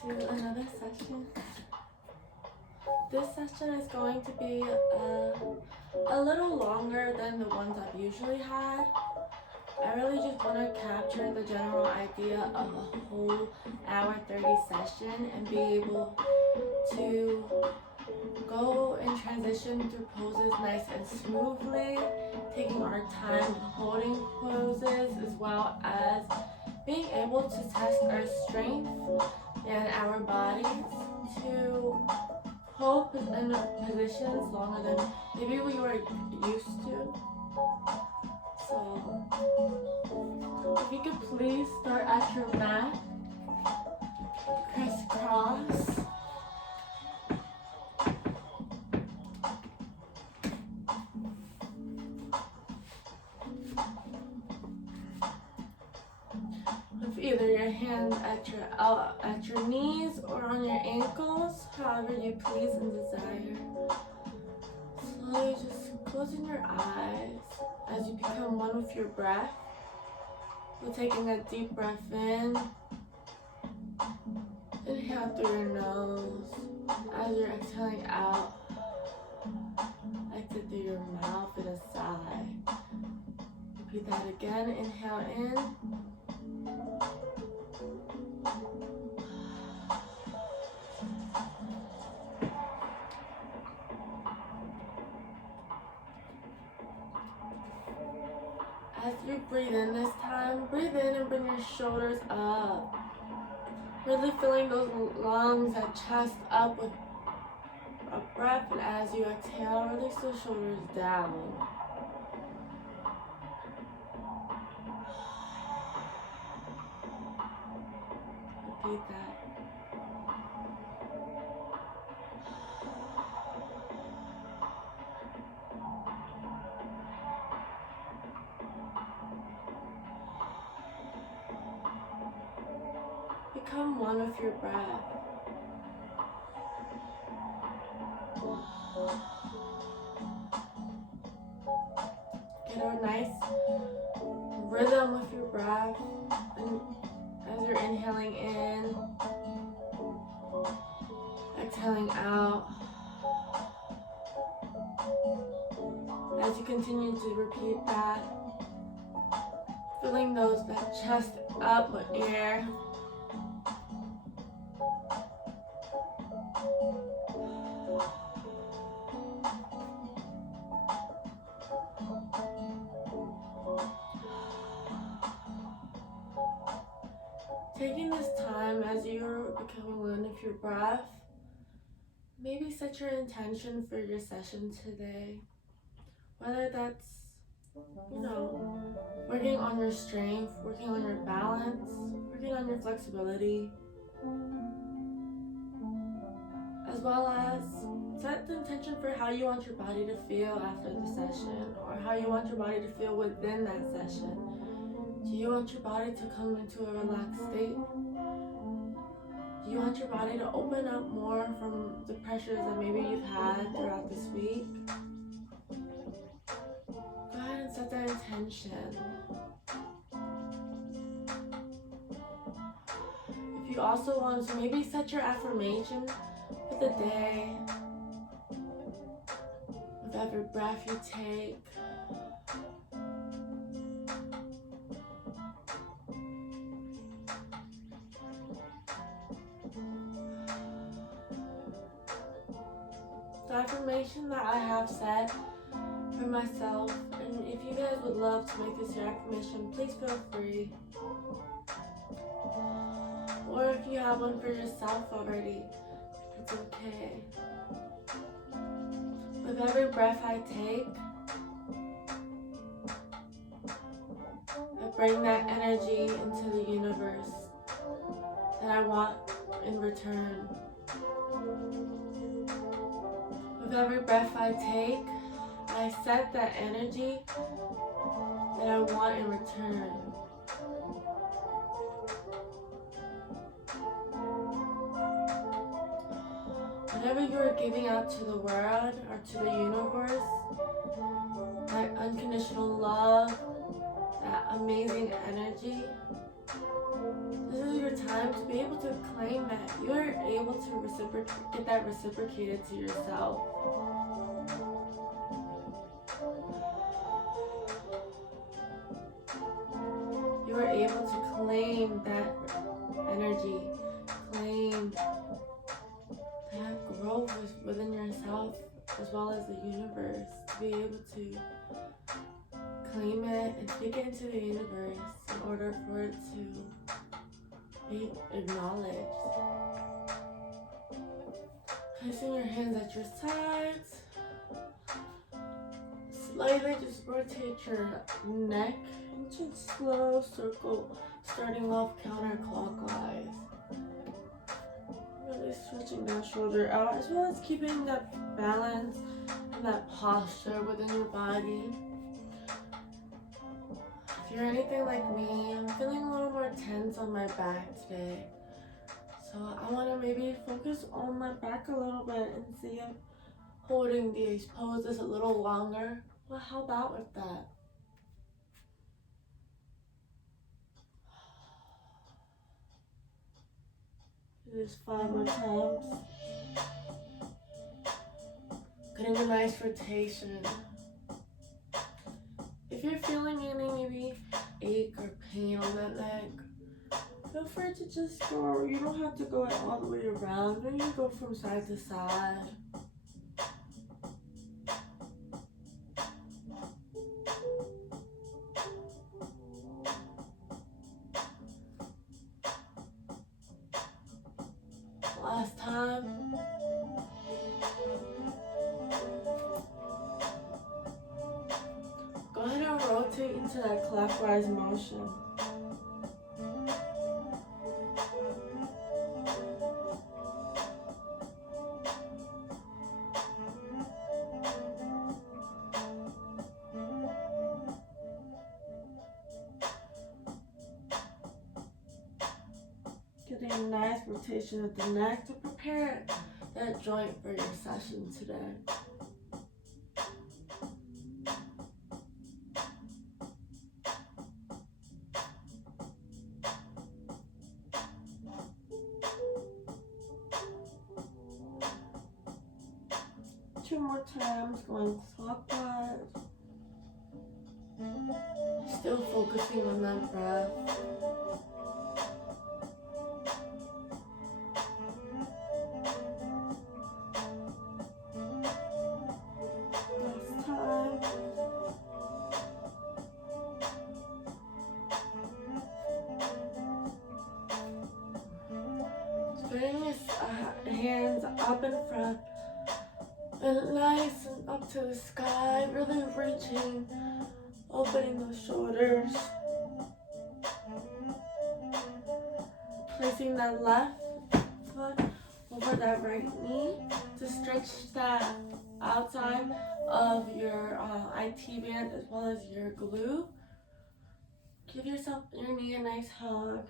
to another session. This session is going to be a little longer than the ones I've usually had. I really just want to capture the general idea of a whole hour 30 session and be able to go and transition through poses nice and smoothly, taking our time holding poses, as well as being able to test our strength and our bodies to hold in positions longer than maybe we were used to. So, if you could please start at your mat, crisscross. With either your hands at your knees or on your ankles, however you please and desire. Slowly just closing your eyes as you become one with your breath. So taking a deep breath in. Inhale through your nose. As you're exhaling out, exit through your mouth in a sigh. Repeat that again. Inhale in. As you breathe in this time, breathe in and bring your shoulders up. Really filling those lungs and chest up with a breath, and as you exhale, release those shoulders down. Repeat that. Become one with your breath. Get a nice rhythm with your breath. And as you're inhaling in, exhaling out. As you continue to repeat that, filling that chest up with air. Taking this time as you're becoming one with your breath, maybe set your intention for your session today. Whether that's, working on your strength, working on your balance, working on your flexibility, as well as set the intention for how you want your body to feel after the session, or how you want your body to feel within that session. Do you want your body to come into a relaxed state? Do you want your body to open up more from the pressures that maybe you've had throughout this week? Go ahead and set that intention. If you also want to maybe set your affirmation for the day. With every breath you take, the affirmation that I have set for myself, and if you guys would love to make this your affirmation, please feel free. Or if you have one for yourself already, it's okay. With every breath I take, I bring that energy into the universe that I want in return. With every breath I take, I set that energy that I want in return. Whatever you are giving out to the world or to the universe, that unconditional love, that amazing energy, this is your time to be able to claim that you're able to get that reciprocated to yourself. You are able to claim that energy, claim that growth within yourself as well as the universe, to be able to claim it and speak it into the universe in order for it to be acknowledged. Placing your hands at your sides, slightly just rotate your neck into a slow circle, starting off counterclockwise. Really stretching that shoulder out, as well as keeping that balance and that posture within your body. If you're anything like me, I'm feeling a little more tense on my back today. So I want to maybe focus on my back a little bit and see if holding these poses a little longer. Well, how about with that? Just 5 more times. Getting a nice rotation. If you're feeling any maybe ache or pain on that leg, feel free to just go. You don't have to go all the way around. You can go from side to side. Last time. Go ahead and rotate into that clockwise motion. Getting a nice rotation of the neck to prepare that joint for your session today. Two more times, going clockwise. Still focusing on that breath. Last time. Bring your hands up in front. And nice and up to the sky, really reaching, opening those shoulders. Placing that left foot over that right knee to stretch that outside of your IT band as well as your glute. Give yourself your knee a nice hug.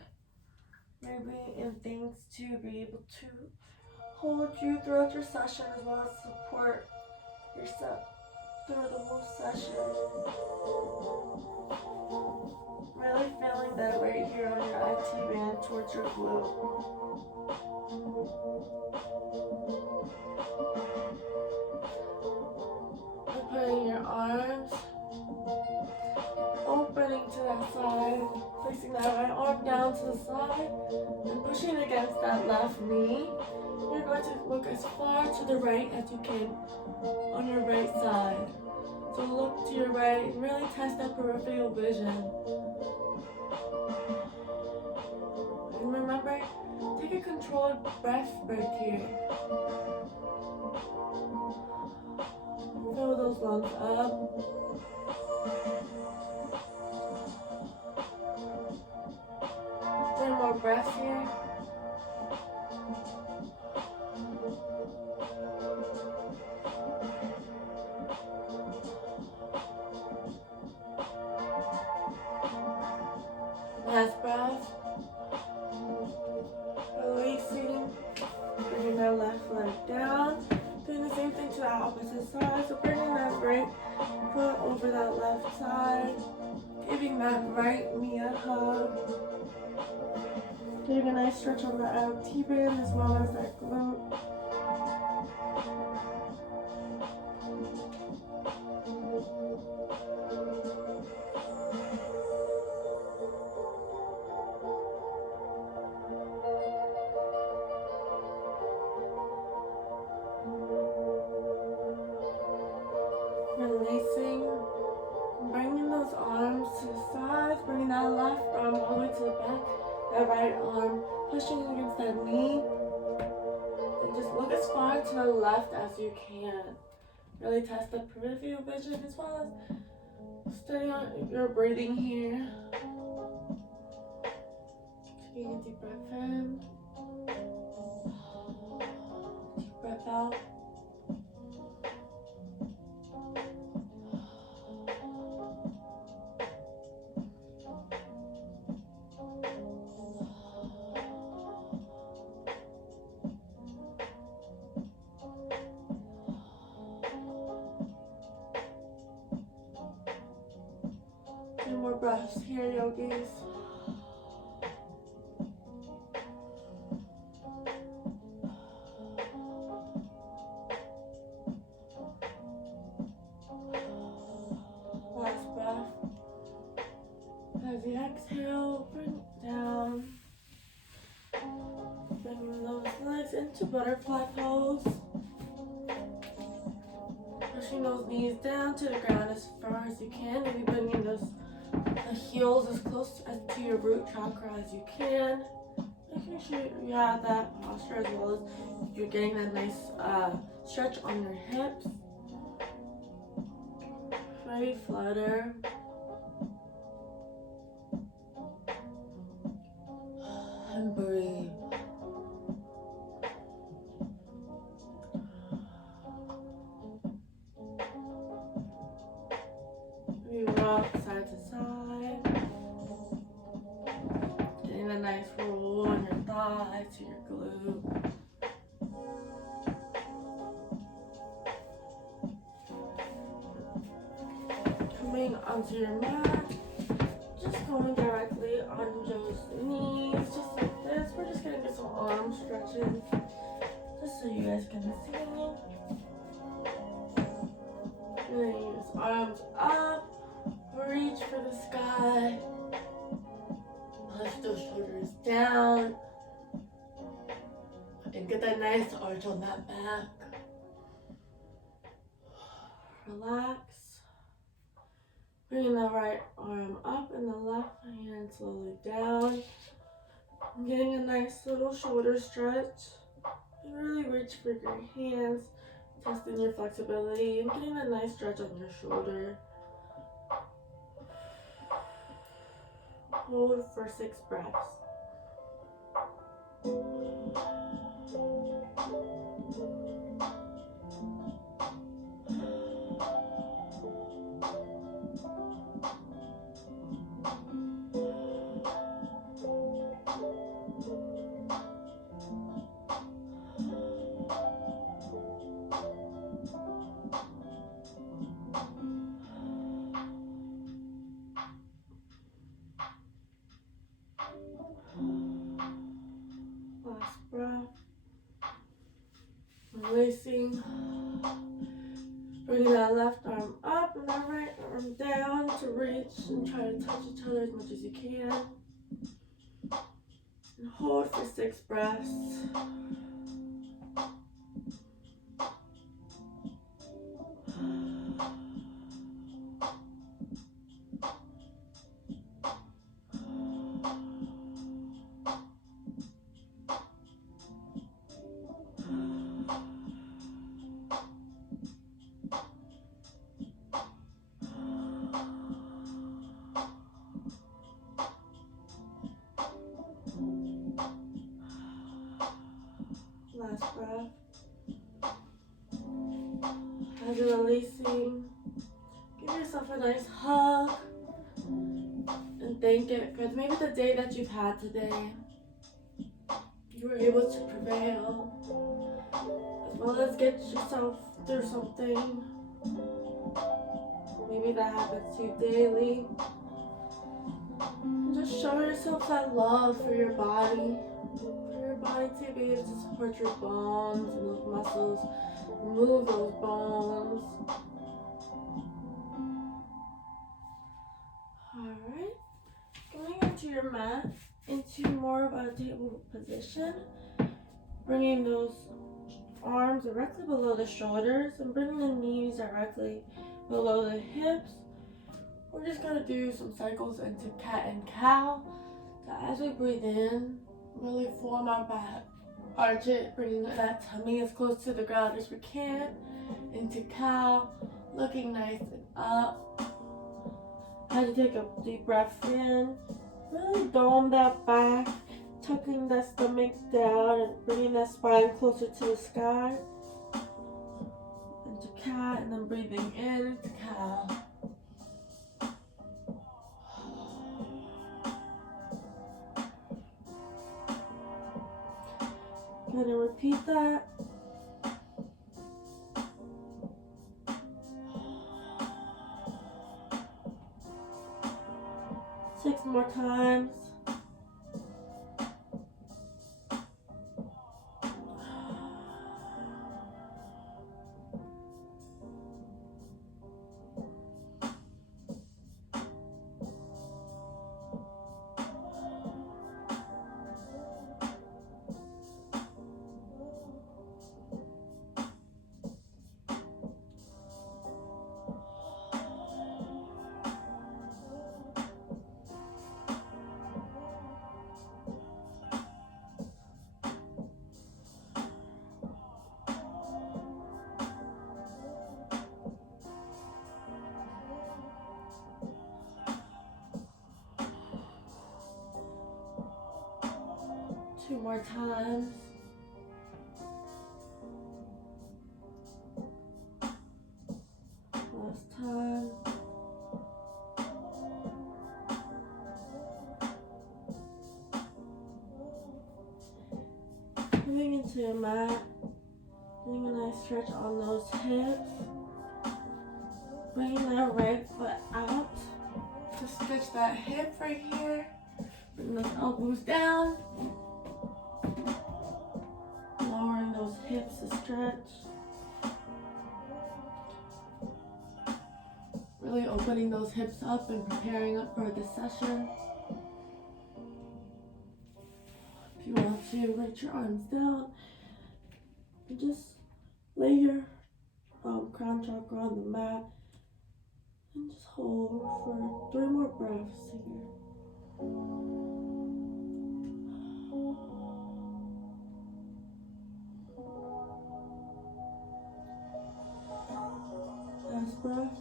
Maybe in things to be able to hold you throughout your session as well as support yourself through the whole session. Really feeling that weight here on your IT band towards your glute. And putting your arms, opening to that side, placing that right arm down to the side and pushing against that left knee. You're going to look as far to the right as you can on your right side. So look to your right and really test that peripheral vision. And remember, take a controlled breath break here. Fill those lungs up. Three more breaths here. Last breath. Releasing. Bringing that left leg down. Doing the same thing to the opposite side. So bringing that right foot over that left side. Giving that right knee a hug. Getting a nice stretch on the LT band as well as that glute. Releasing, bringing those arms to the sides, bringing that left arm all the way to the back, that right arm pushing against that knee, and just look as far to the left as you can. Really test the peripheral vision as well as stay on your breathing here. Taking a deep breath in, deep breath out. Two more breaths here, yogis. Last breath. As you exhale, bring it down. Bringing those legs into butterfly pose. Pushing those knees down to the ground as far as you can. Maybe bringing the heels as close to your root chakra as you can. Making sure you have that posture as well as you're getting that nice stretch on your hips. Ready, flutter. And breathe. We rock side to side. Getting a nice roll on your thigh to your glute. Coming onto your mat. Just going directly on Joe's knees. Just like this. We're just gonna get some arm stretches. Just so you guys can see. Use arms up. Reach for the sky. Push those shoulders down. And get that nice arch on that back. Relax. Bringing the right arm up and the left hand slowly down. I'm getting a nice little shoulder stretch. And really reach for your hands. Testing your flexibility and getting a nice stretch on your shoulder. Hold for 6 breaths. Last breath. Releasing. Bringing that left arm up and that right arm down to reach and try to touch each other as much as you can. And hold for 6 breaths. Last breath. As you're releasing, give yourself a nice hug and thank it for maybe the day that you've had today. You were able to prevail, as well as get yourself through something. Maybe that happens to you daily. And just show yourself that love for your body. For your body to be able to support your bones and those muscles. Move those bones. Alright. Going into your mat, into more of a table position. Bringing those arms directly below the shoulders and bringing the knees directly below the hips. We're just going to do some cycles into cat and cow. So as we breathe in, really form our back. Arch it, bringing that tummy as close to the ground as we can. Into cow, looking nice and up. As you take a deep breath in, really dome that back, tucking that stomach down and bringing that spine closer to the sky. Into cat, and then breathing in into cow. Go ahead and repeat that. Six more times. Two more times. Last time. Moving into your mat. Doing a nice stretch on those hips. Bringing that right foot out. Just stretch that hip right here. Bring those elbows down. Lowering those hips to stretch. Really opening those hips up and preparing up for this session. If you want to, reach your arms down and just lay your crown chakra on the mat and just hold for 3 more breaths here. Last breath.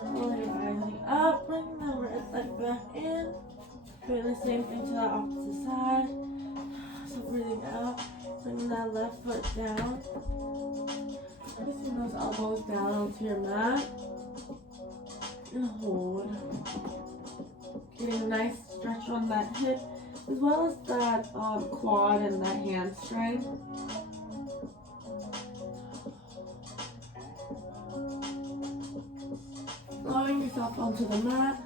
Slowly rising up, bringing the right leg back in. Doing the same thing to the opposite side. So breathing out, bringing that left foot down. Placing those elbows down onto your mat. And hold. Getting a nice stretch on that hip, as well as that quad and that hamstring. Lowering yourself onto the mat,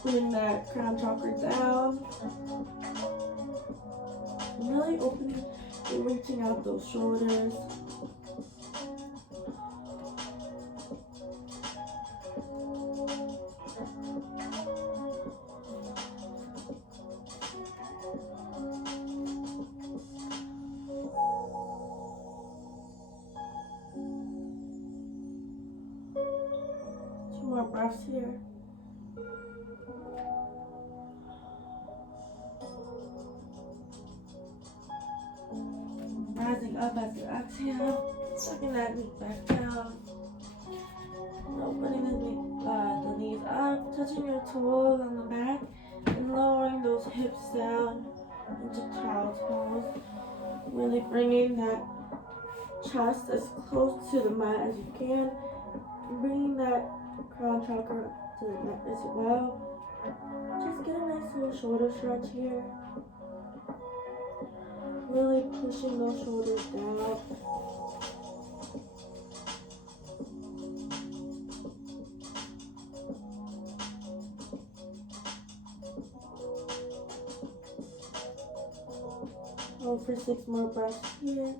putting that crown chakra down, really opening and reaching out those shoulders. More breaths here. Rising up as you exhale, sucking that knee back down. Opening the knees up, touching your toes on the back, and lowering those hips down into child's pose. Really bringing that chest as close to the mat as you can, and bringing that crown chakra to the neck as well. Just get a nice little shoulder stretch here. Really pushing those shoulders down. Hold for 6 more breaths here.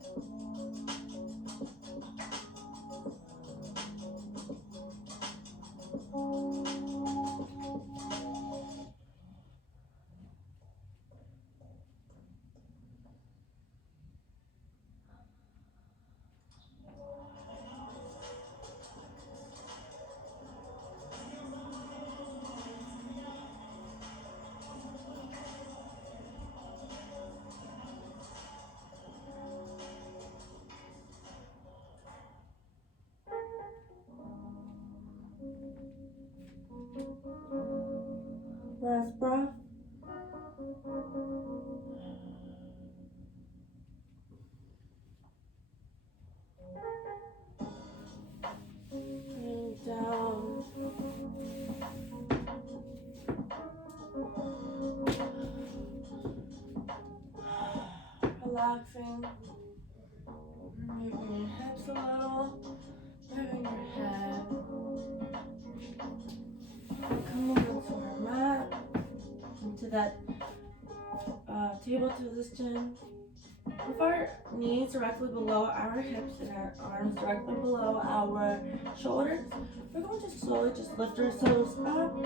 Last breath. And down. Relaxing. Moving your hips a little. Moving your head. Coming into our mat. Into that table position. With our knees directly below our hips and our arms directly below our shoulders, we're going to slowly just lift ourselves up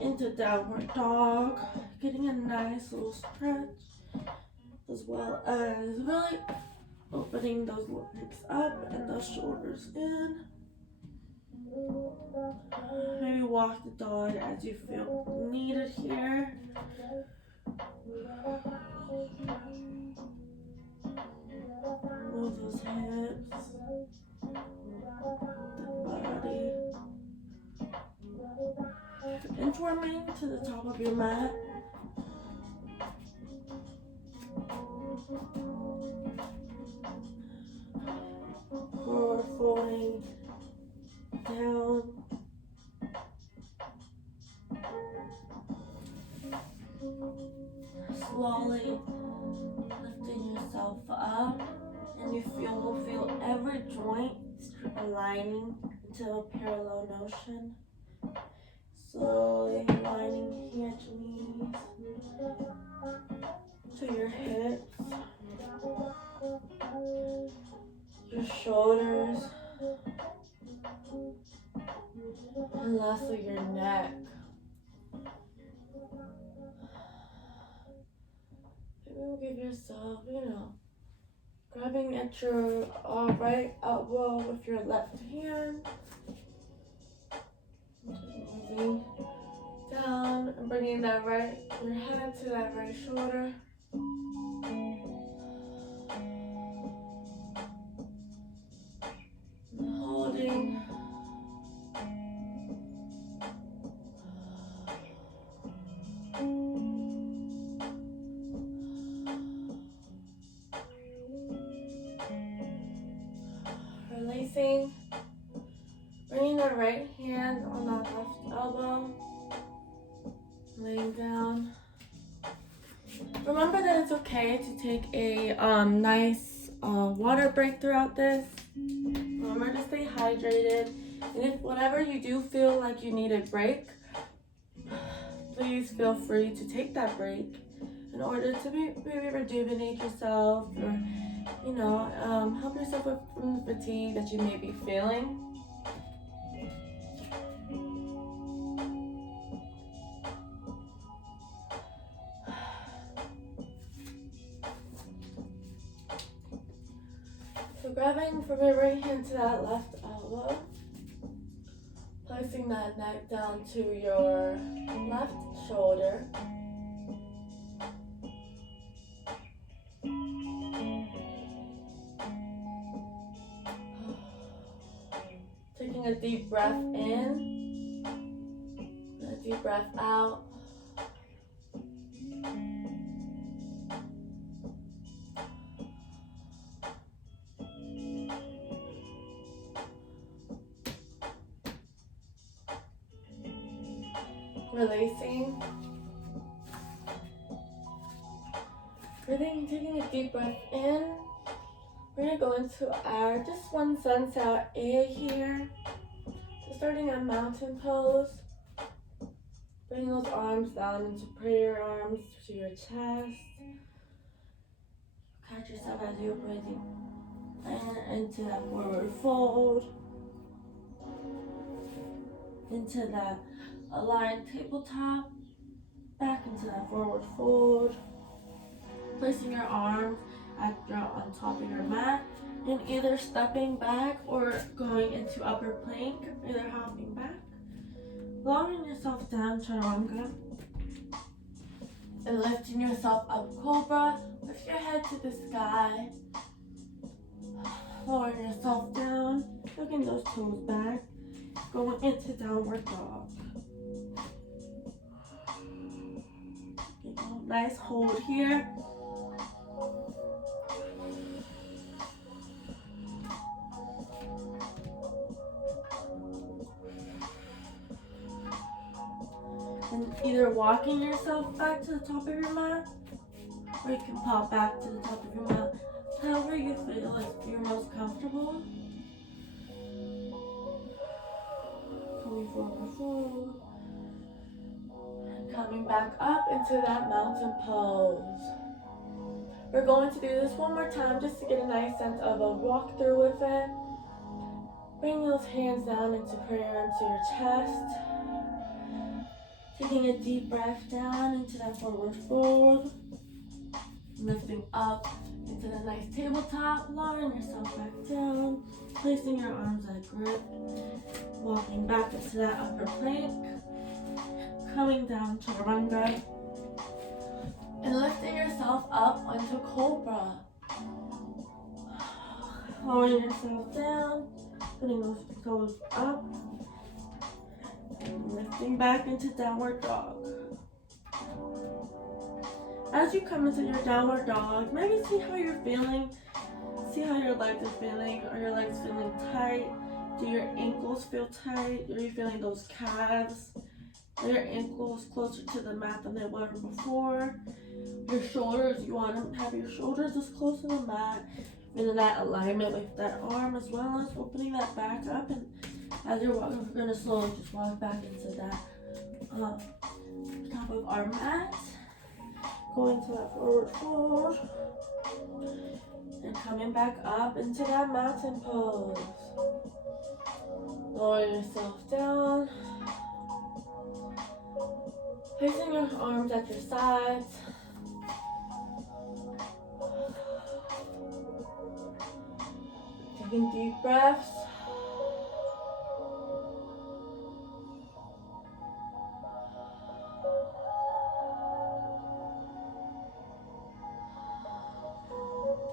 into downward dog, getting a nice little stretch, as well as really opening those legs up and those shoulders in. Maybe walk the dog as you feel needed here. Move those hips, the body. Inchworming to the top of your mat. Forward folding down. Slowly lifting yourself up, and you will feel every joint aligning into a parallel motion. Slowly aligning here to knees, to your hips, your shoulders, and lastly your neck. Maybe give yourself, grabbing at your right elbow with your left hand. Just moving down and bringing your head to that right shoulder. And holding. Releasing. Bringing the right hand on that left elbow. Laying down. Remember that it's okay to take a nice water break throughout this. Remember to stay hydrated. And if whenever you do feel like you need a break, please feel free to take that break in order to maybe rejuvenate yourself or, help yourself with from the fatigue that you may be feeling. So grabbing from your right hand to that left elbow, placing that neck down to your left shoulder. Taking a deep breath in, and a deep breath out. Releasing. Breathing, taking a deep breath in. We're gonna go into our just one sense out air here. So starting a mountain pose. Bring those arms down into prayer arms to your chest. catch yourself as you're breathing in, into that forward fold, into that aligned tabletop, back into that forward fold, placing your arms on top of your mat, and either stepping back or going into upper plank, either hopping back, lowering yourself down, chaturanga, and lifting yourself up, cobra. Lift your head to the sky, lowering yourself down, tucking those toes back, going into downward dog. Nice hold here. And either walking yourself back to the top of your mat, or you can pop back to the top of your mat, however you feel like you're most comfortable. Coming forward, and coming back up into that mountain pose. We're going to do this one more time just to get a nice sense of a walk through with it. Bring those hands down into prayer into your chest. Taking a deep breath down into that forward fold. Lifting up into the nice tabletop, lowering yourself back down, placing your arms at grip, walking back into that upper plank, coming down chaturanga, and lifting yourself up onto cobra. Lowering yourself down, putting those toes up, and lifting back into downward dog. As you come into your downward dog, maybe see how you're feeling. See how your legs are feeling. Are your legs feeling tight? Do your ankles feel tight? Are you feeling those calves? Are your ankles closer to the mat than they were before? Your shoulders, you want to have your shoulders as close to the mat, and in that alignment with that arm, as well as opening that back up. And as you're walking, we're going to slowly just walk back into that top of our mat. Going to that forward fold. And coming back up into that mountain pose. Lower yourself down. Placing your arms at your sides. Taking deep breaths.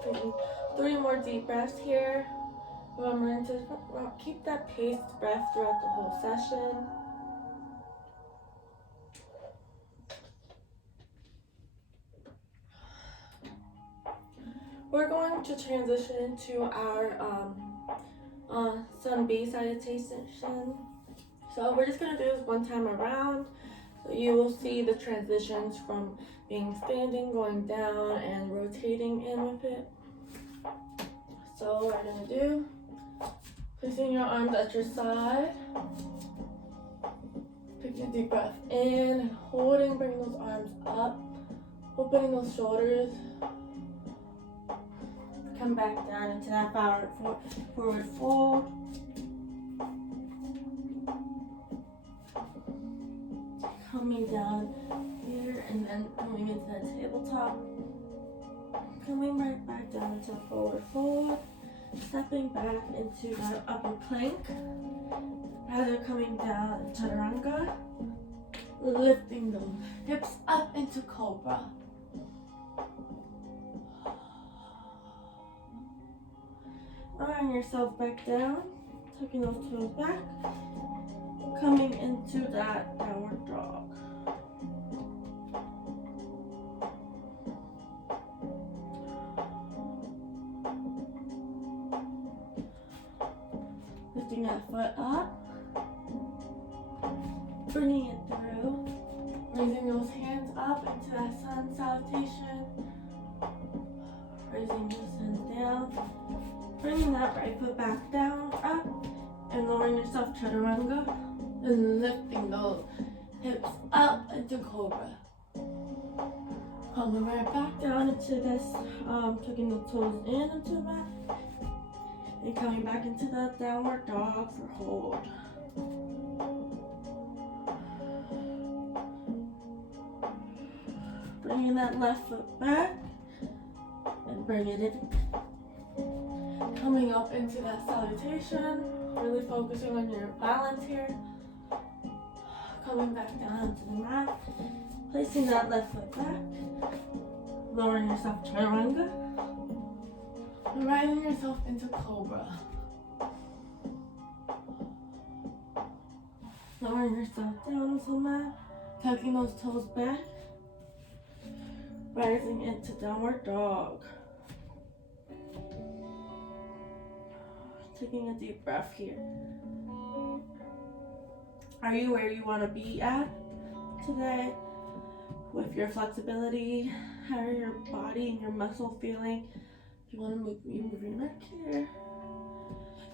Taking 3 more deep breaths here. Remembering to keep that paced breath throughout the whole session. We're going to transition to our Sun B salutation. So we're just going to do this one time around. So you will see the transitions from being standing, going down, and rotating in with it. So what we're going to do, placing your arms at your side. Taking a deep breath in and holding, bringing those arms up, opening those shoulders. Come back down into that forward fold. Coming down here and then coming into that tabletop. Coming right back down into forward fold. Stepping back into that upper plank. Rather coming down in chaturanga. Lifting those hips up into cobra. Lowering yourself back down, tucking those toes back, coming into that downward dog. Lifting that foot up, bringing it through, raising those hands up into that sun salutation, raising those hands down. Bringing that right foot back down, up, and lowering yourself chaturanga, and lifting those hips up into cobra. Coming right back down into this, tucking the toes in into the mat. And coming back into the downward dog for hold. Bringing that left foot back and bringing it in. Coming up into that salutation, really focusing on your balance here. Coming back down to the mat, placing that left foot back, lowering yourself chaturanga, and riding yourself into cobra. Lowering yourself down to the mat, tucking those toes back, rising into downward dog. Taking a deep breath here. Are you where you want to be at today with your flexibility? How are your body and your muscle feeling? If you want to move your neck here.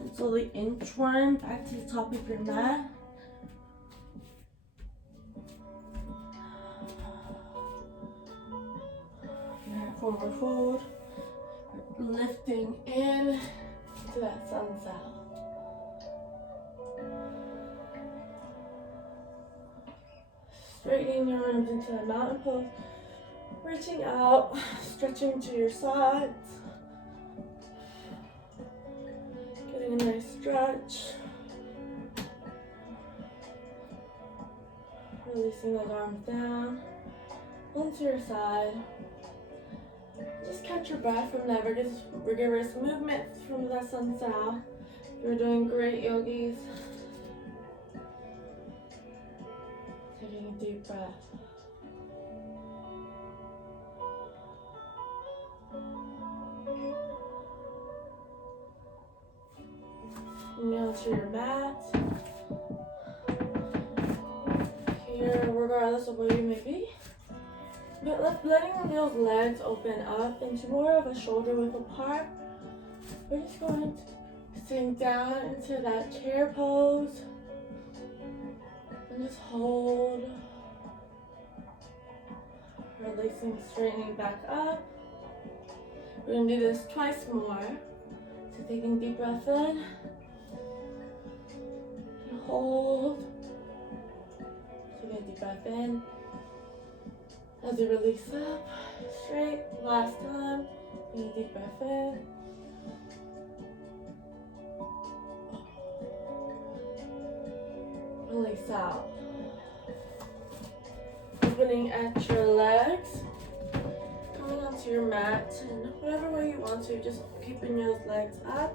And slowly inchworm back to the top of your mat. Forward fold. Lifting in to that sun cell. Straightening your arms into a mountain pose, reaching out, stretching to your sides, getting a nice stretch, releasing those arms down onto your side. Just catch your breath from that rigorous movement from the sun cell. You're doing great, yogis. Taking a deep breath. Kneel to your mat. Here, regardless of where you may be. But letting those legs open up into more of a shoulder width apart. We're just going to sink down into that chair pose. And just hold. Releasing, straightening back up. We're going to do this twice more. So taking a deep breath in. And hold. Taking a deep breath in. As you release up, straight, last time, take a deep breath in. Release out. Opening at your legs, coming onto your mat, and whatever way you want to, just keeping those legs up.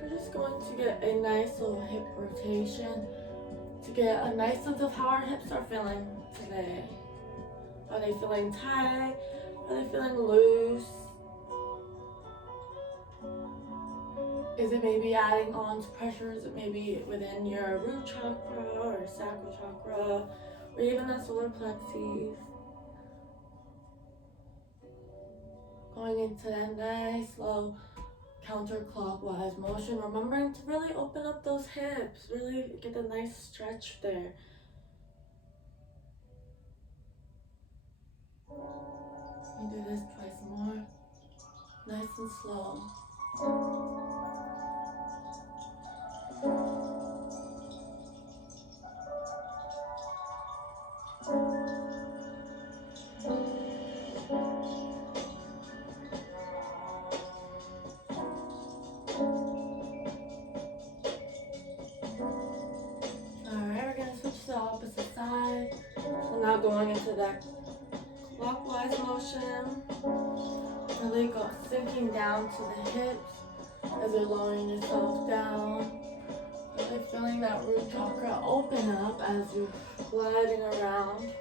We're just going to get a nice little hip rotation to get a nice sense of how our hips are feeling today. Are they feeling tight? Are they feeling loose? Is it maybe adding on to pressure? Is it maybe within your root chakra or sacral chakra or even the solar plexus? Going into that nice slow counterclockwise motion, remembering to really open up those hips, really get a nice stretch there. You do this twice more, nice and slow. Alright, we're going to switch to the opposite side. So now going into that clockwise motion, really go sinking down to the hips as you're lowering yourself down. Really feeling that root chakra open up as you're gliding around.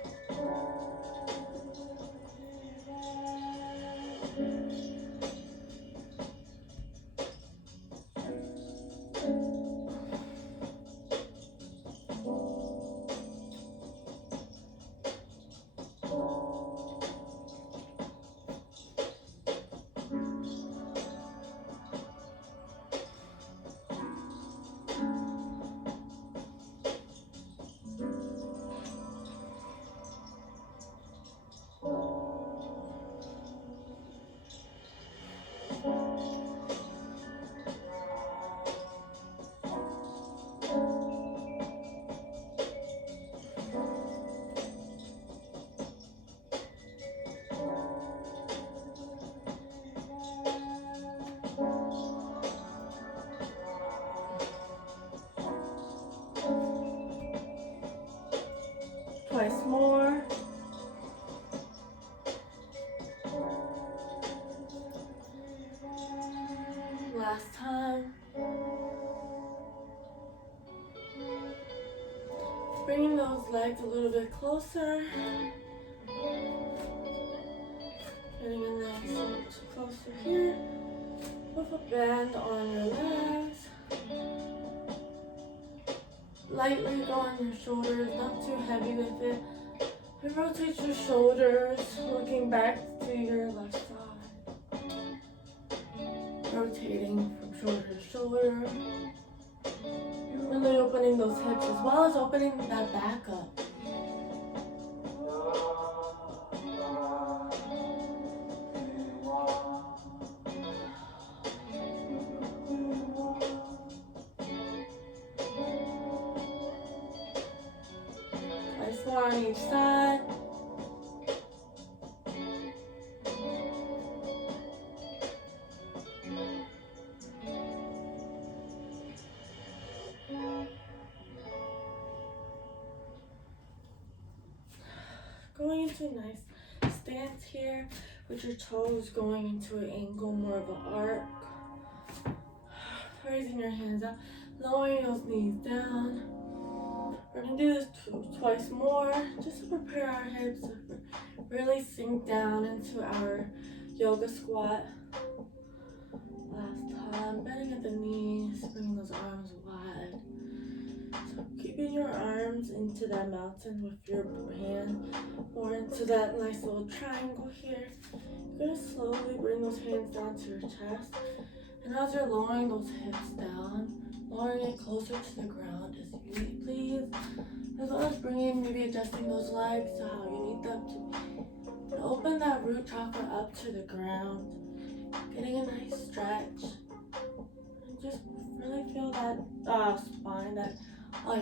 Bringing those legs a little bit closer. Getting a nice little closer here. With a band on your legs. Lightly go on your shoulders, not too heavy with it. And rotate your shoulders, looking back to your left side. Rotating from shoulder to shoulder. Really opening those hips as well as opening that back up. Twice more on each side. Going into a nice stance here with your toes going into an angle, more of an arc. Raising your hands up, lowering those knees down. We're gonna do this twice more, just to prepare our hips to really sink down into our yoga squat. Last time, bending at the knees, bringing those arms wide. So keeping your arms into that mountain with your hand, or into that nice little triangle here. You're gonna slowly bring those hands down to your chest. And as you're lowering those hips down, lowering it closer to the ground as you please, as well as bringing, maybe adjusting those legs to how you need them to be. And open that root chakra up to the ground, getting a nice stretch. And just really feel that spine, that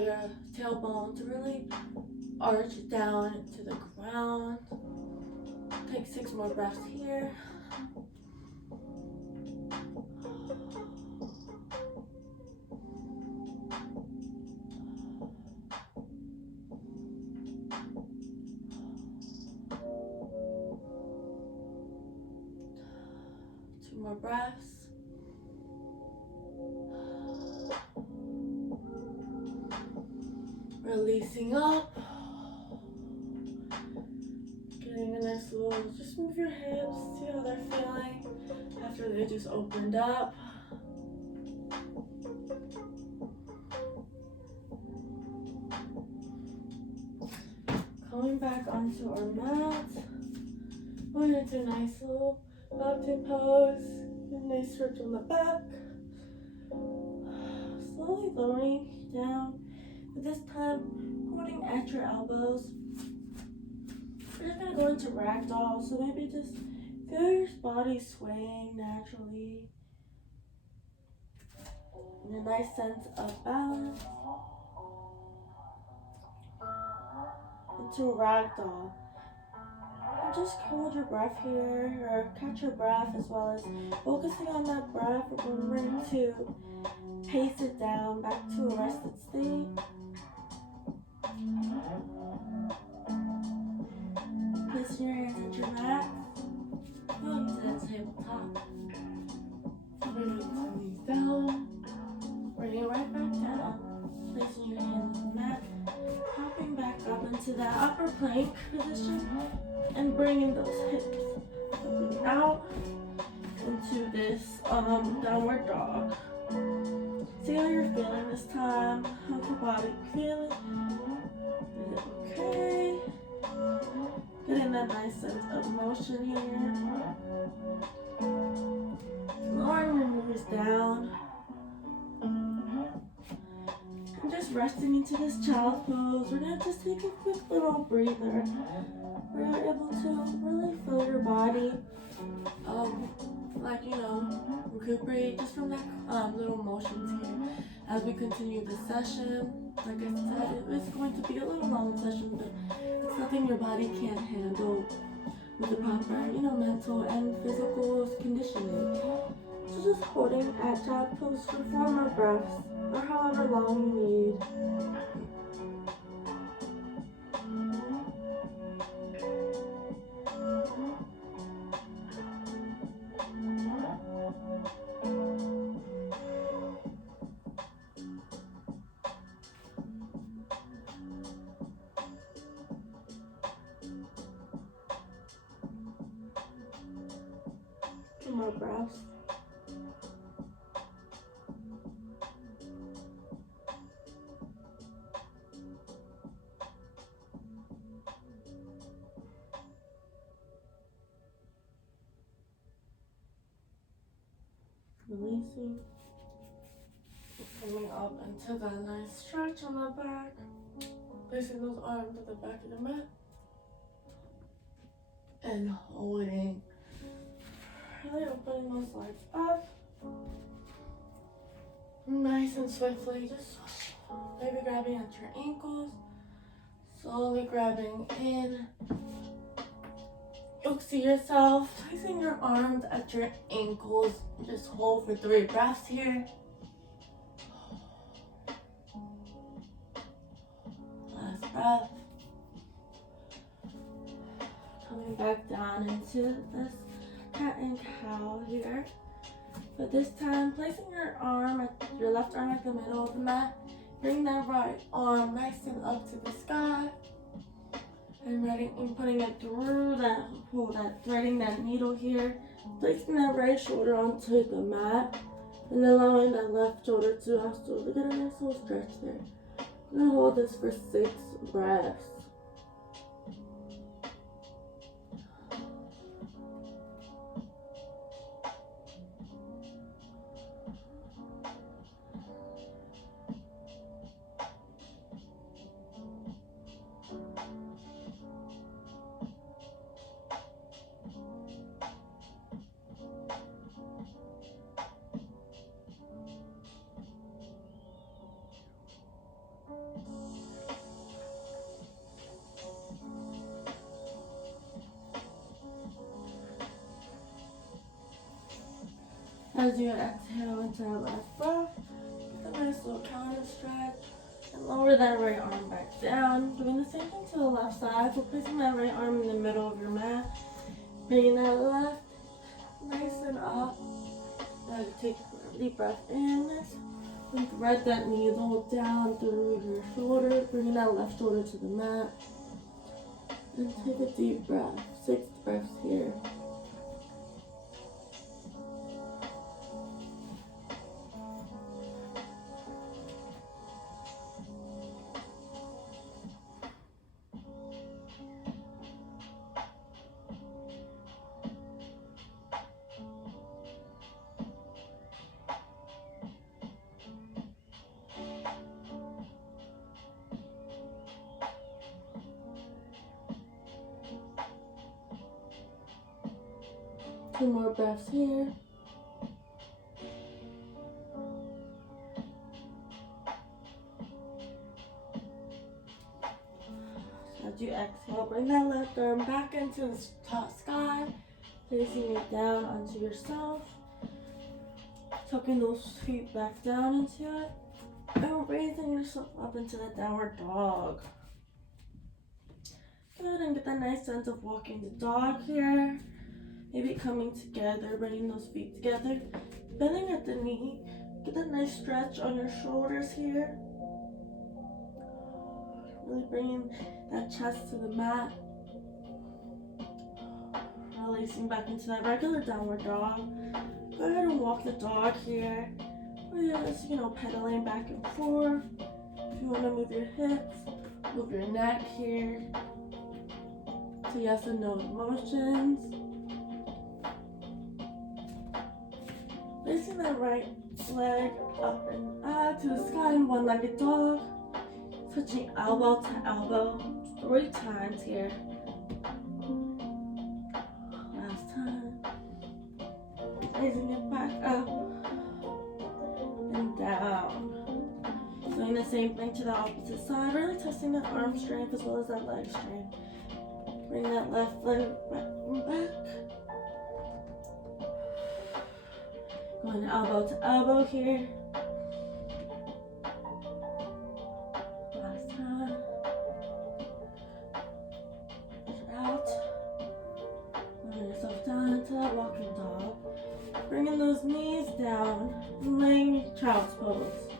your tailbone to really arch down into the ground. Take 6 more breaths here. More breaths. Releasing up. Getting a nice little, just move your hips, see how they're feeling after they just opened up. Coming back onto our mat. Going into a nice little mountain pose. A nice stretch on the back. Slowly lowering down. But this time, holding at your elbows. We're just gonna go into ragdoll. So maybe just feel your body swaying naturally. And a nice sense of balance. Into ragdoll. And just hold your breath here, or catch your breath, as well as focusing on that breath, remembering to pace it down back to a rested state. Placing your hands at your mat, going to that tabletop. Bringing the knees down, bringing it right back down. Placing your hands on the mat, popping back up into that upper plank position. And bringing those hips out into this downward dog. See how you're feeling this time. How's your body feeling? Is it okay? Getting that nice sense of motion here. Lowering your knees down. And just resting into this child's pose. We're gonna just take a quick little breather. Where you're able to really feel your body, recuperate just from that little motions here as we continue the session. Like I said, it's going to be a little long session, but it's nothing your body can't handle with the proper, mental and physical conditioning. So just holding at child pose for 4 more breaths, or however long you need. more breaths. Releasing. Coming up into that nice stretch on the back. Placing those arms at the back of the mat. And holding. Really opening those legs up. Nice and swiftly, just maybe grabbing at your ankles. Slowly grabbing in. You'll see yourself placing your arms at your ankles. Just hold for 3 breaths here. Last breath. Coming back down into this cat and cow here. But this time, placing your left arm at the middle of the mat. Bring that right arm nice and up to the sky. And putting it through that hole, threading that needle here. Placing that right shoulder onto the mat. And allowing that left shoulder to also get a nice little stretch there. I'm going to hold this for 6 breaths. As you exhale into that last breath, get a nice little counter stretch and lower that right arm back down. Doing the same thing to the left side. So placing that right arm in the middle of your mat, bringing that left nice and up. Now you take a deep breath in and thread that needle down through your shoulder, bringing that left shoulder to the mat. And take a deep breath, 6 breaths here. Two more breaths here. As you exhale, bring that left arm back into the top sky, facing it down onto yourself. Tucking those feet back down into it. And raising yourself up into the downward dog. Good, and get that nice sense of walking the dog here. Maybe coming together, bringing those feet together. Bending at the knee. Get that nice stretch on your shoulders here. Really bringing that chest to the mat. Releasing back into that regular downward dog. Go ahead and walk the dog here. Or you're just, pedaling back and forth. If you want to move your hips, move your neck here. So yes and no motions. Placing that right leg up and to the sky in one-legged dog. Switching elbow to elbow 3 times here. Last time. Raising it back up and down. Doing the same thing to the opposite side. Really testing that arm strength as well as that leg strength. Bring that left leg back. Going elbow to elbow here. Last time. Push out. Laying yourself down into that walking dog. Bringing those knees down and laying child's pose.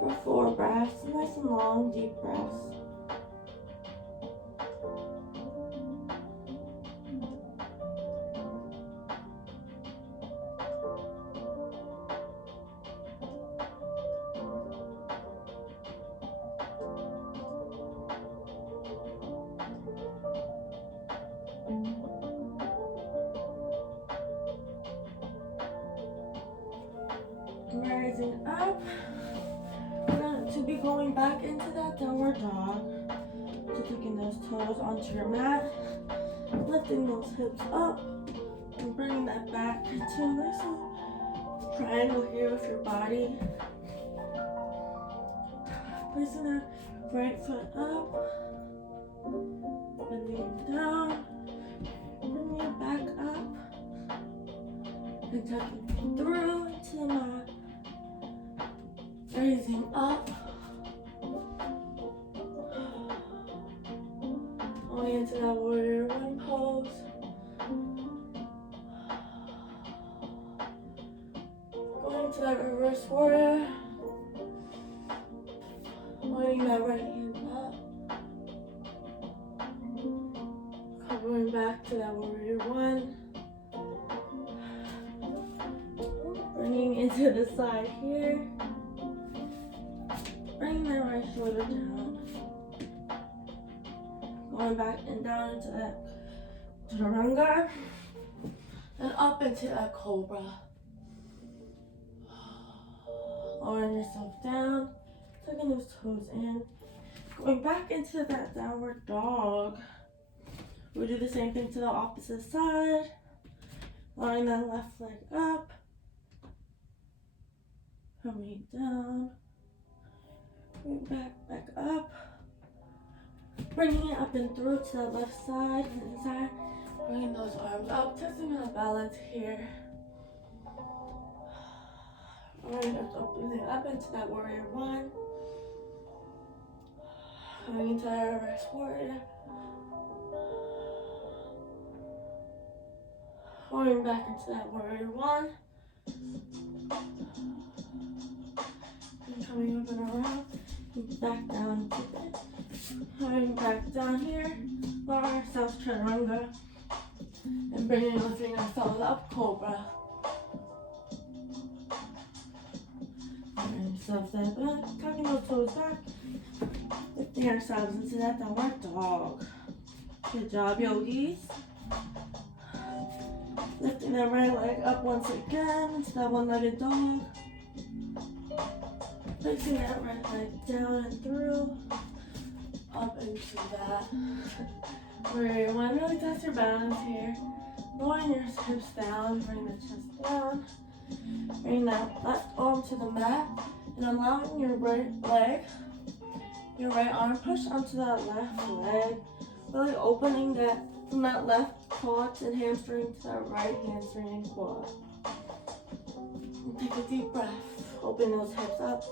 For 4 breaths, nice and long, deep breaths. Good, and Raising up. We're going to be going back into that downward dog. So taking those toes onto your mat, lifting those hips up, and bringing that back into a nice little triangle here with your body. Placing that right foot up, bending down, bringing it back up, and tucking through into the mat. Raising up, going into that warrior one pose. Going into that reverse warrior. Holding that right hand up. Going back to that warrior one. Bringing into the side here. Bringing that right shoulder down. Going back and down into that chaturanga. And up into that cobra. Lowering yourself down. Tucking those toes in. Going back into that downward dog. We'll do the same thing to the opposite side. Lowering that left leg up. Coming down. Going back up. Bringing it up and through to the left side and inside. Bringing those arms up, testing our balance here. Bringing it up into that warrior one. Coming into that reverse warrior. Going back into that warrior one. And coming up and around. And back down to that. Coming back down here. Lower ourselves chaturanga. And lifting ourselves up, cobra. Bring ourselves that back. Tucking those toes back. Lifting ourselves into that downward dog. Good job, yogis. Lifting that right leg up once again into that one-legged dog. Placing that right leg down and through. Up into that. Warrior one. Really test your balance here. Lowering your hips down. Bring the chest down. Bring that left arm to the mat. And allowing your right leg, your right arm, push onto that left leg. Really opening that from that left quad and hamstring to that right hamstring and quad. And take a deep breath. Open those hips up.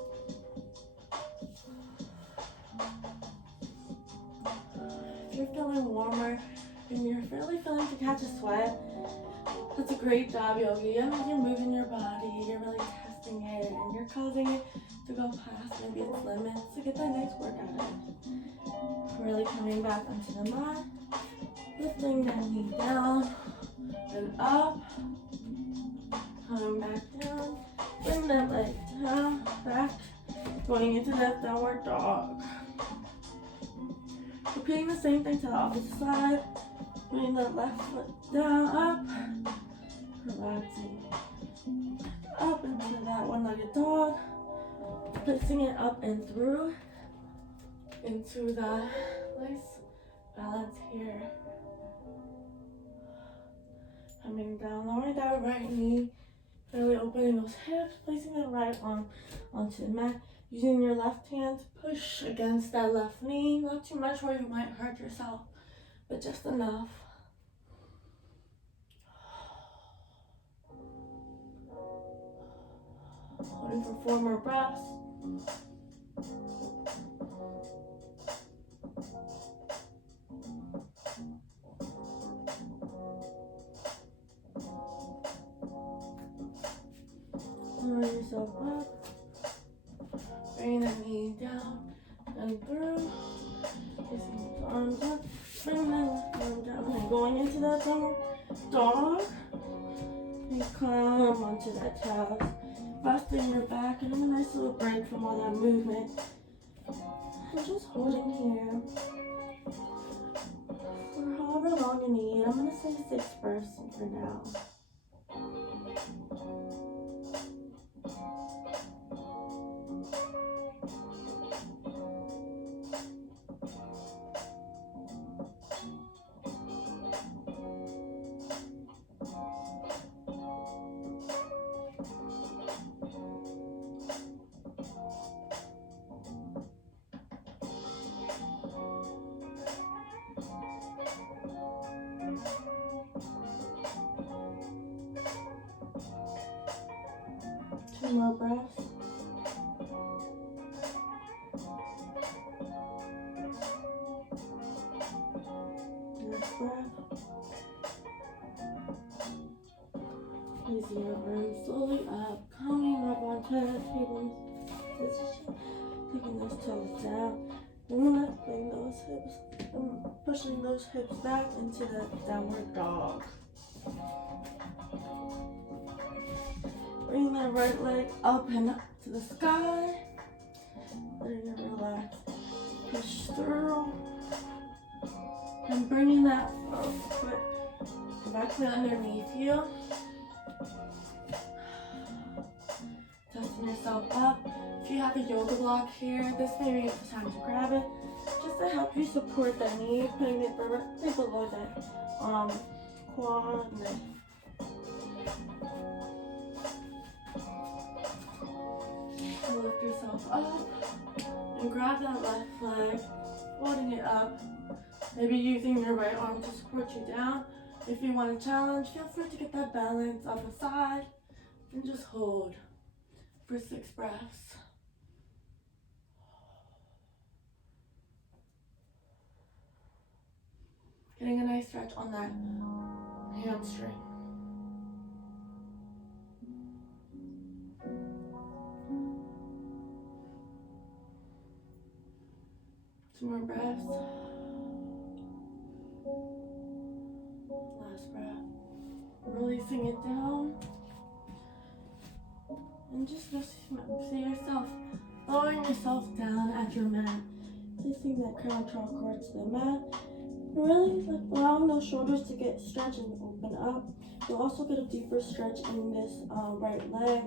If you're feeling warmer and you're really feeling to catch a sweat, that's a great job, yogi. I mean, you're moving your body, you're really testing it, and you're causing it to go past maybe its limits to get that next workout in. Really coming back onto the mat, lifting that knee down and up, coming back down, bring that leg down, back, going into that downward dog. Repeating the same thing to the opposite side, bring that left foot down, up, relaxing, up into that one-legged dog, placing it up and through into the nice balance here. Coming down, lowering that right knee, really opening those hips, placing the right arm onto the mat, using your left hand to push against that left knee, not too much where you might hurt yourself, but just enough. Holding for 4 more breaths. Lower yourself up. Bring the knee down and through. Kissing the arms up. Bring the left arm down and going into that downward dog. And come onto that chest. Resting your back and have a nice little break from all that movement. And just holding here for however long you need. I'm going to say 6 breaths for now. 2 more breaths. Next breath. Raising your arms slowly up, coming up onto the table position, taking those toes down, and lifting those hips, and pushing those hips back into the downward dog. Bring that right leg up and up to the sky. Letting it relax. Push through. And bringing that foot directly underneath you. Testing yourself up. If you have a yoga block here, this may be the time to grab it. Just to help you support that knee, putting it directly below that quad and then lift yourself up and grab that left leg, holding it up. Maybe using your right arm to support you down. If you want to challenge, feel free to get that balance on the side and just hold for 6 breaths. Getting a nice stretch on that hamstring. Two more breaths. Last breath. Releasing it down. And just see yourself lowering yourself down at your mat. Placing that crown chakra to the mat. Really allowing those shoulders to get stretched and open up. You'll also get a deeper stretch in this right leg,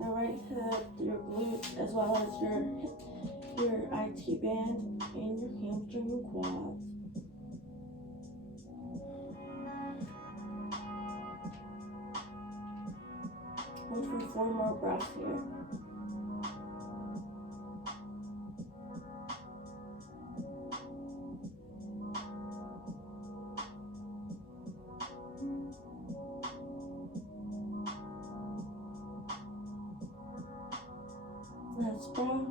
that right hip, your glutes, as well as your IT band and your hamstring and quads. Hold for 4 more breaths here. Last breath.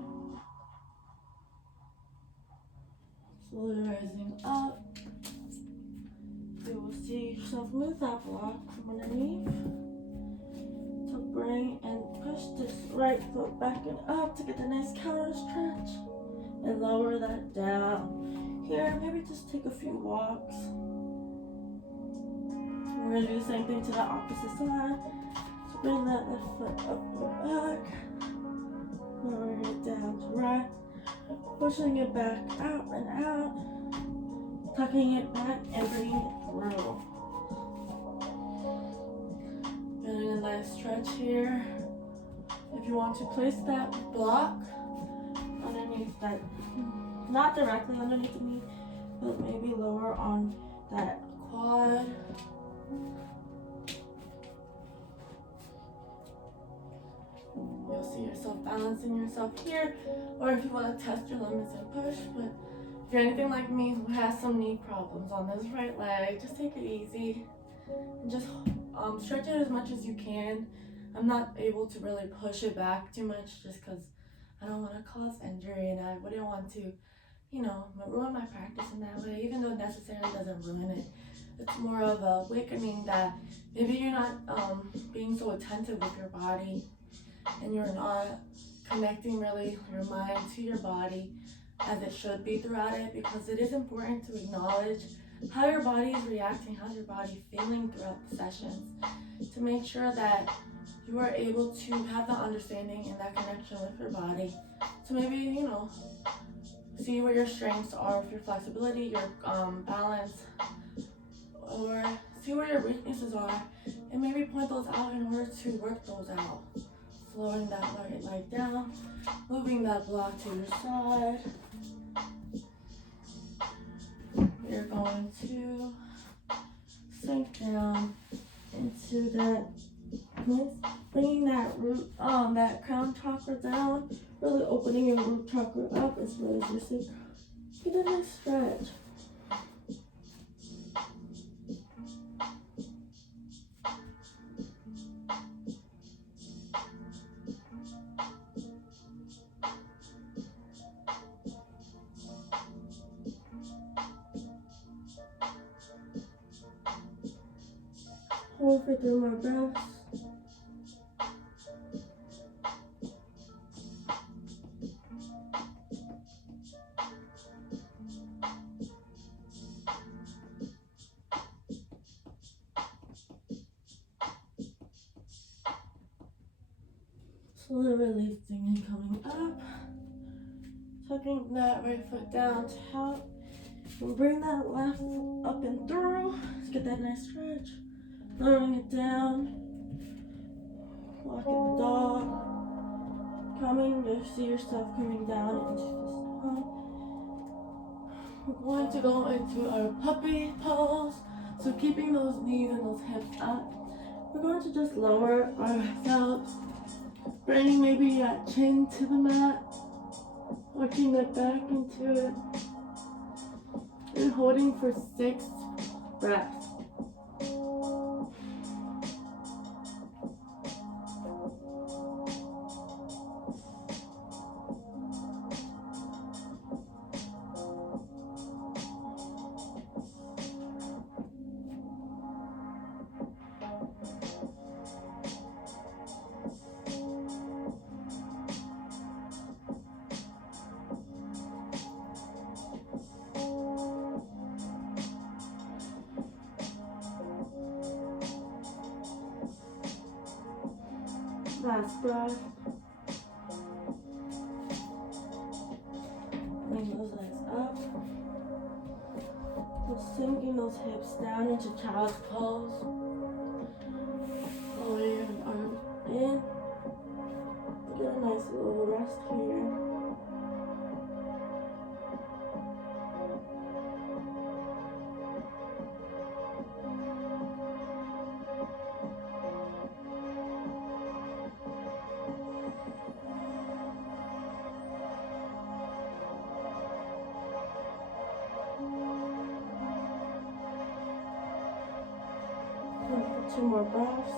Slowly rising up. You will see yourself move that block from underneath to bring and push this right foot back and up to get the nice counter stretch and lower that down. Here, maybe just take a few walks. We're going to do the same thing to the opposite side. So bring that left foot up and back. Lowering it down to right. Pushing it back out and out. Tucking it back and bringing it through. Getting a nice stretch here. If you want to place that block underneath that, not directly underneath the knee, but maybe lower on that quad. You'll see yourself balancing yourself here, or if you want to test your limits and push. But if you're anything like me who has some knee problems on this right leg, just take it easy and just stretch it as much as you can. I'm not able to really push it back too much just because I don't want to cause injury and I wouldn't want to, ruin my practice in that way, even though it necessarily doesn't ruin it. It's more of a awakening that maybe you're not being so attentive with your body and you're not connecting really your mind to your body as it should be throughout it, because it is important to acknowledge how your body is reacting, how's your body feeling throughout the sessions, to make sure that you are able to have that understanding and that connection with your body. So maybe, see where your strengths are with your flexibility, your balance, or see where your weaknesses are and maybe point those out in order to work those out. Slowing that right leg down, moving that block to your side. You're going to sink down into that, bringing that root, that crown chakra down, really opening your root chakra up as well as your sacrum. Get a nice stretch. hold for 3 more breaths. Slowly releasing and coming up. Tucking that right foot down to help. And bring that left up and through. Let's get that nice stretch. Lowering it down. Walking the dog. Coming, you see yourself coming down into the spine. We're going to go into our puppy pose. So keeping those knees and those hips up. We're going to just lower ourselves. Bringing maybe your chin to the mat. Arching that back into it. And holding for 6 breaths. Last breath. Bring those legs up. Just sinking those hips down into child's pose. Lower your arms in. Get a nice little rest here. For 2 more breaths.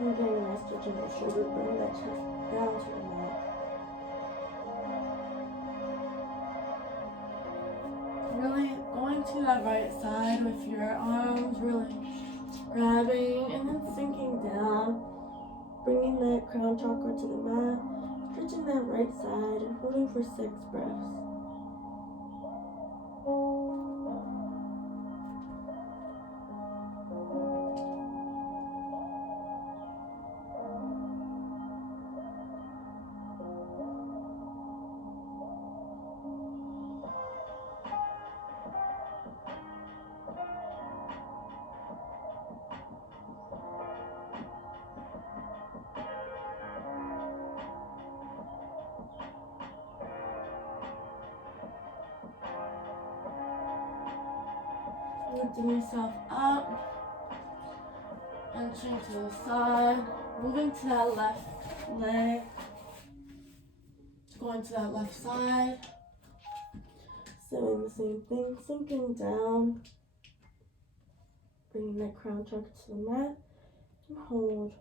And getting a nice stretch in the shoulder, bring that chest down to the mat. Really going to that right side with your arms really grabbing and then sinking down. Bringing that crown chakra to the mat. Stretching that right side and holding for 6 breaths. Lifting yourself up, entering to the side, moving to that left leg, going to that left side, doing the same thing, sinking down, bringing that crown chakra to the mat, and hold.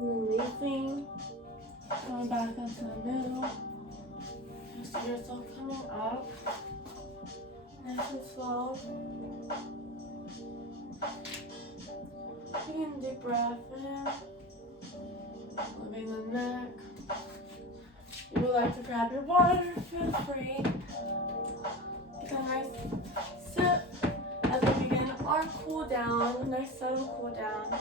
Releasing, going back into the middle. You see yourself coming up, nice and slow. Taking a deep breath in, loving the neck. If you would like to grab your water, feel free. Get a nice sip as we begin our cool down, nice subtle cool down.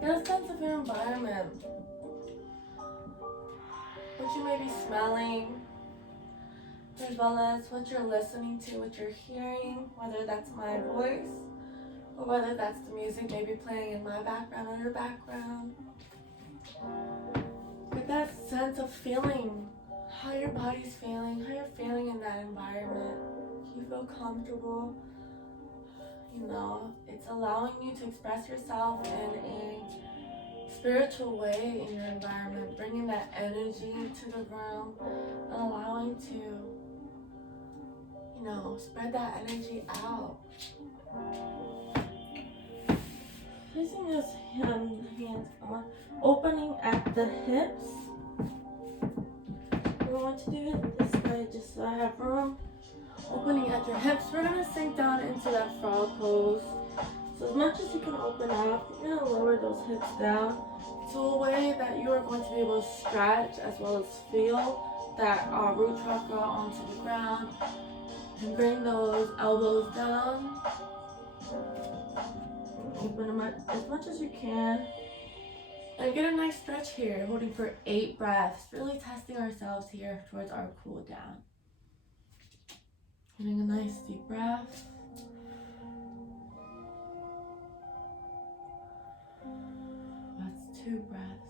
Get a sense of your environment. What you may be smelling, as well as what you're listening to, what you're hearing, whether that's my voice or whether that's the music maybe playing in my background or your background. Get that sense of feeling, how your body's feeling, how you're feeling in that environment. You feel comfortable. You know, it's allowing you to express yourself in a spiritual way in your environment, bringing that energy to the room, allowing to, you know, spread that energy out. Placing those hands on, opening at the hips. We're going to do it this way just so I have room. Opening at your hips, we're going to sink down into that frog pose. So as much as you can open up, you're going to lower those hips down to a way that you are going to be able to stretch as well as feel that root chakra onto the ground. And bring those elbows down. Open them up as much as you can. And get a nice stretch here, holding for 8 breaths. Really testing ourselves here towards our cool down. Getting a nice deep breath. That's 2 breaths.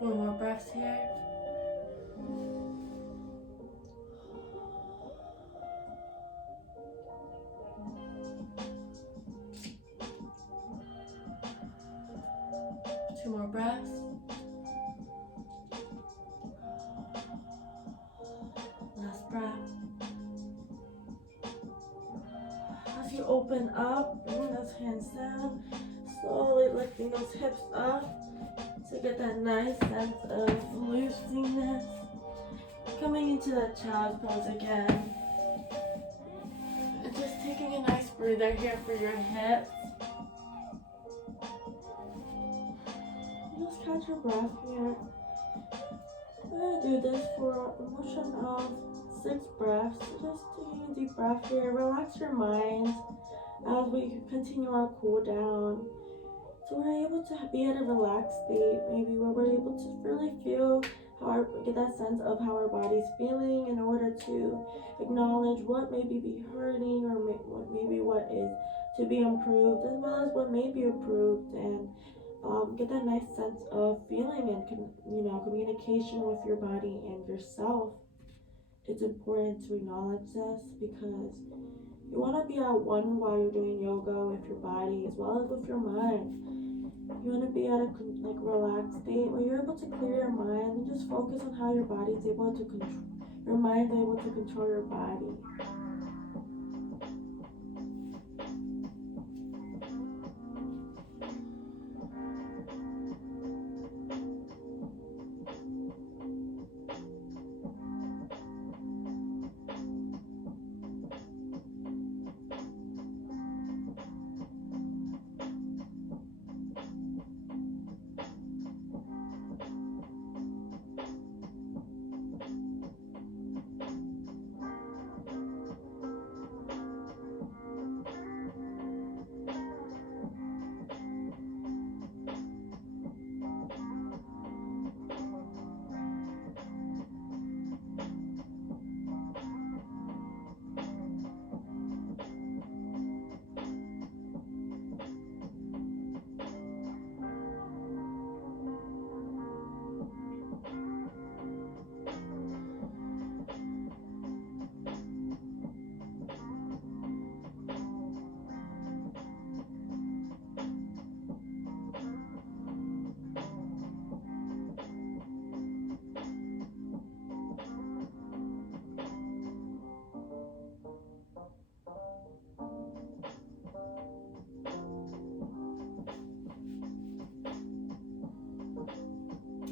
Four more breaths here. Two more breaths. Last breath. As you open up, bring those hands down, slowly lifting those hips up to get that nice sense of looseness. Coming into that child's pose again. And just taking a nice breather here for your hips. Just catch your breath here. We're going to do this for a motion of 6 breaths. Just taking a deep breath here. Relax your mind as we continue our cool down. So we're able to be at a relaxed state, maybe where we're able to really feel get that sense of how our body's feeling in order to acknowledge what maybe be hurting or what is to be improved, as well as what may be improved, and get that nice sense of feeling and communication with your body and yourself. It's important to acknowledge this because you want to be at one while you're doing yoga with your body as well as with your mind. You want to be at a relaxed state where you're able to clear your mind and just focus on how your body's able to control, your mind's able to control your body.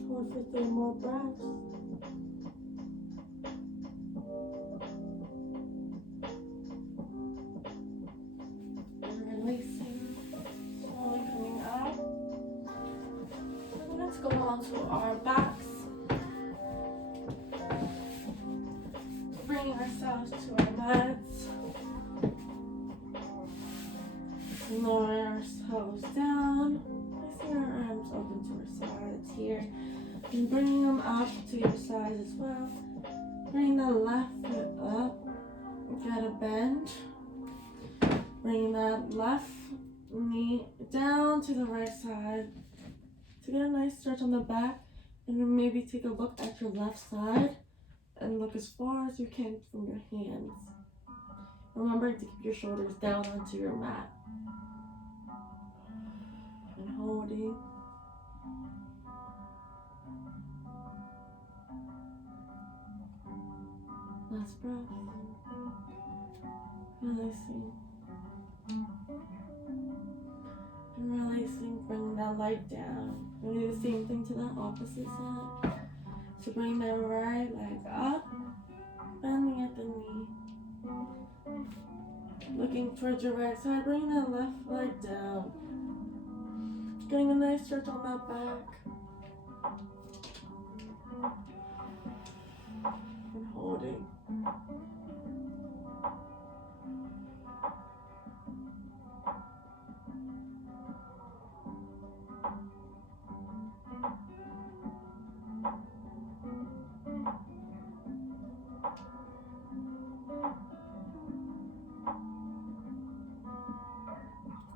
Hold for 3 more breaths. And releasing. let's go on to our backs. Bringing ourselves to our mats. Lowering ourselves down. Placing our arms open to our sides here. And bringing them up to your sides as well. Bring the left foot up. Get a bend. Bring that left knee down to the right side to get a nice stretch on the back. And then maybe take a look at your left side and look as far as you can from your hands. Remember to keep your shoulders down onto your mat. And holding. Last breath. Releasing. And releasing, bring that leg down. We'll do the same thing to the opposite side. So bring that right leg up, bending at the knee. Looking towards your right side, bring that left leg down. Getting a nice stretch on that back. And holding.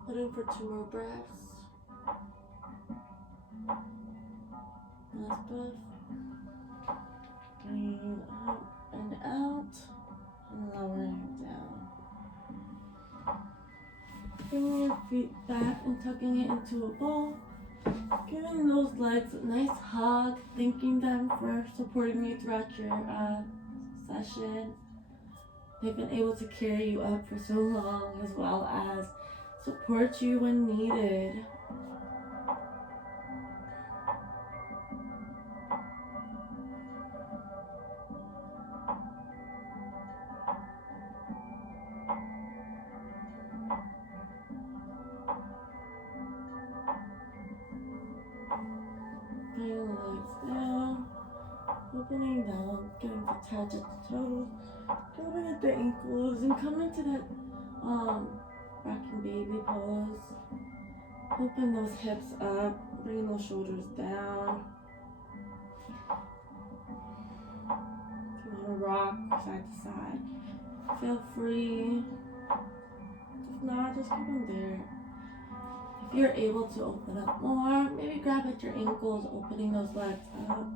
Holding for 2 more breaths. Last breath. Bringing up and out and lowering down. Bringing your feet back and tucking it into a ball. Giving those legs a nice hug, thanking them for supporting you throughout your session. They've been able to carry you up for so long, as well as support you when needed. Bring the legs down, opening down, getting to touch at the toes, grabbing at the ankles, and coming to that rocking baby pose. Open those hips up, bring those shoulders down. If you want to rock side to side, feel free. If not, just keep them there. If you're able to open up more, maybe grab at your ankles, opening those legs up.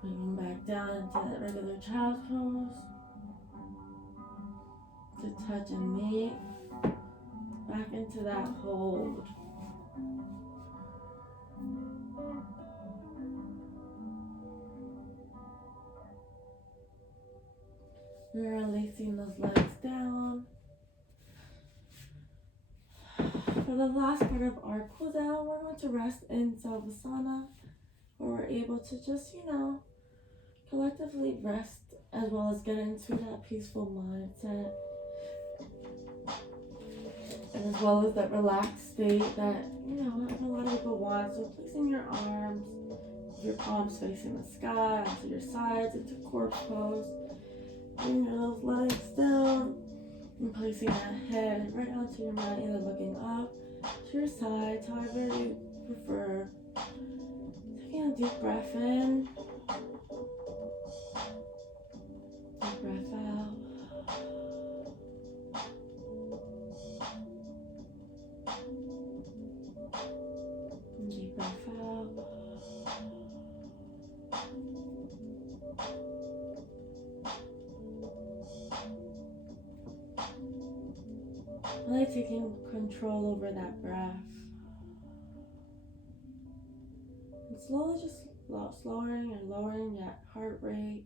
Bringing back down into that regular child's pose. To touch and meet. Back into that hold. We're releasing those legs down. For the last part of our cool down, we're going to rest in Savasana, where we're able to just, collectively rest as well as get into that peaceful mindset. And as well as that relaxed state that, a lot of people want. So placing your arms, your palms facing the sky, onto your sides, into corpse pose. Bringing those legs down and placing that head right onto your mat, either looking up to your sides, however you prefer. Taking a deep breath in, deep breath out. And deep breath out. Really taking control over that breath. And slowly just slowing and lowering that heart rate.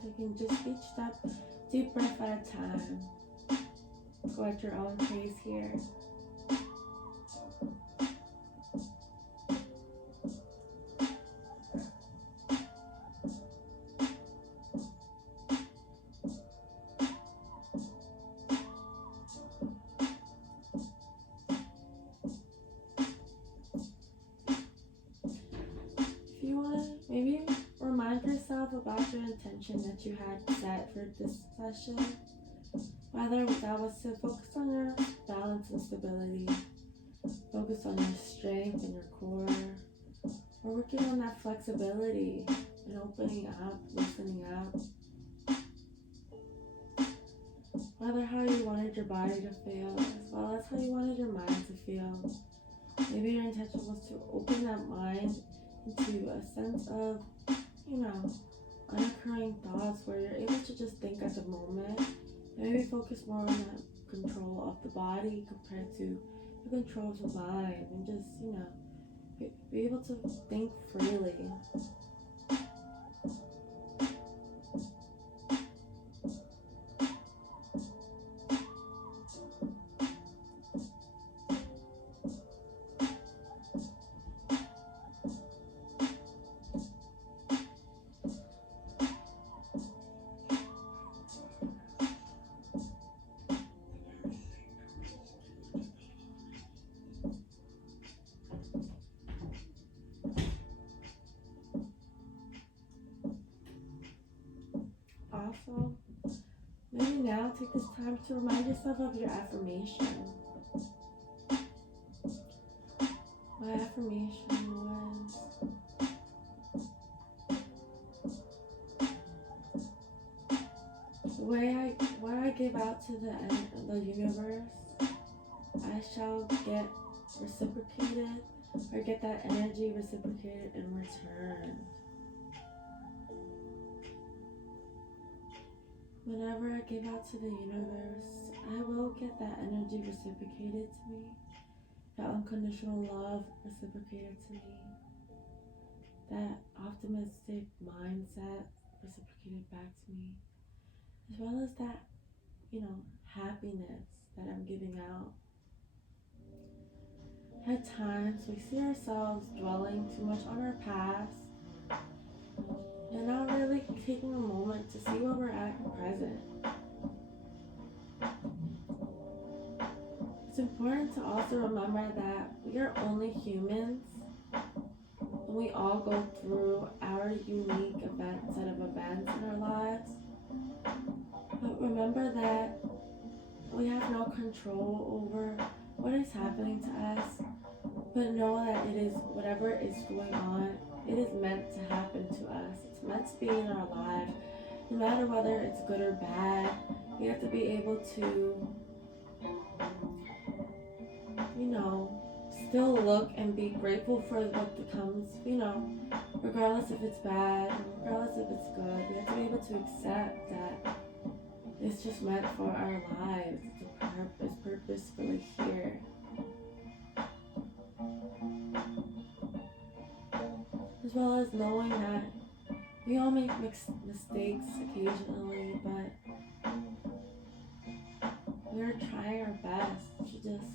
Taking just each step, deep breath at a time. go at your own pace here. If you want to maybe remind yourself about your intention that you had set for this session, whether that was to focus on your balance and stability, focus on your strength and your core, or working on that flexibility and opening up, loosening up. Whether how you wanted your body to feel, as well as how you wanted your mind to feel. Maybe your intention was to open that mind into a sense of, unoccurring thoughts where you're able to just think at the moment. And maybe focus more on that control of the body compared to the control of the mind. And just, be able to think freely. Also, maybe now take this time to remind yourself of your affirmation. My affirmation was, what I give out to the universe, I shall get reciprocated, or get that energy reciprocated in return. Whenever I give out to the universe, I will get that energy reciprocated to me, that unconditional love reciprocated to me, that optimistic mindset reciprocated back to me, as well as that, happiness that I'm giving out. At times, we see ourselves dwelling too much on our past and not really taking a moment to see where we're at present. It's important to also remember that we are only humans, and we all go through our unique set of events in our lives. But remember that we have no control over what is happening to us, but know that it is whatever is going on, it is meant to happen to us. It's meant to be in our life. No matter whether it's good or bad, we have to be able to, still look and be grateful for what comes, regardless if it's bad, regardless if it's good. We have to be able to accept that it's just meant for our lives. It's purposefully here. As well as knowing that we all make mistakes occasionally, but we're trying our best to just,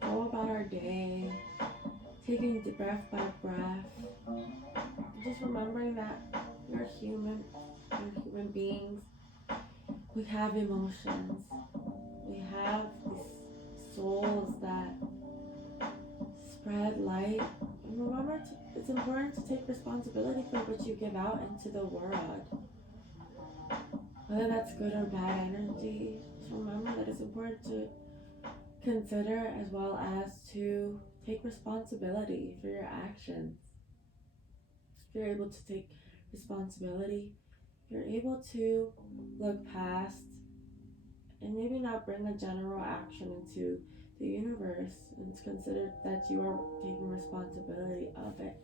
go about our day, taking breath by breath, just remembering that we're human beings. We have emotions. We have these souls that spread light. And remember, it's important to take responsibility for what you give out into the world. Whether that's good or bad energy, just remember that it's important to consider as well as to take responsibility for your actions. If you're able to take responsibility, you're able to look past and maybe not bring a general action into the universe, and it's considered that you are taking responsibility of it.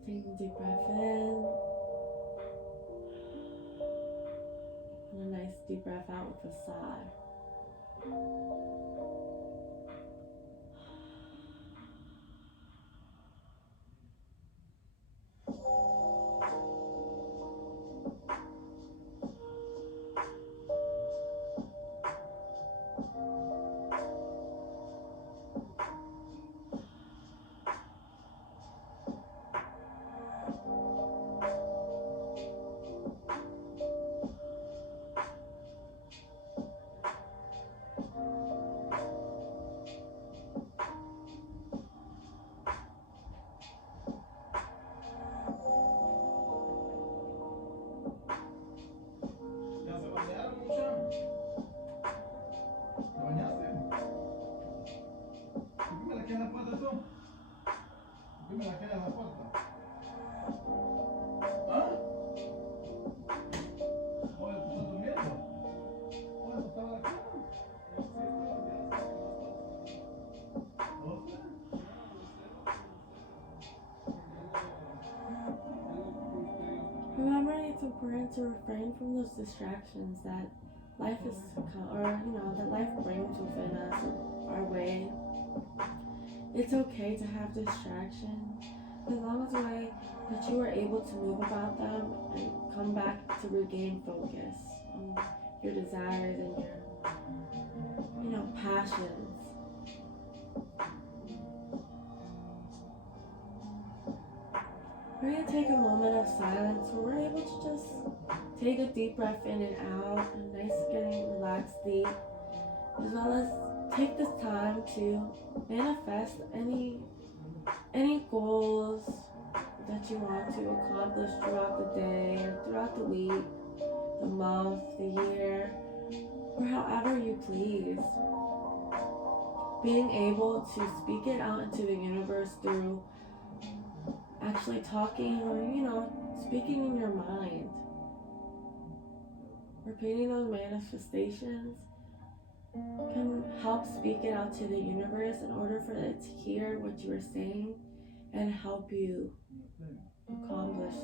Taking a deep breath in, and a nice deep breath out with a sigh. Remembering it's important to refrain from those distractions that life is, or that life brings within us, our way. It's okay to have distractions as long as the way that you are able to move about them and come back to regain focus on your desires and your passions. We're gonna take a moment of silence where we're able to just take a deep breath in and out, a nice getting relaxed deep, as well as take this time to manifest any goals that you want to accomplish throughout the day or throughout the week, the month, the year, or however you please. Being able to speak it out into the universe through actually talking or speaking in your mind, repeating those manifestations can help speak it out to the universe in order for it to hear what you are saying and help you accomplish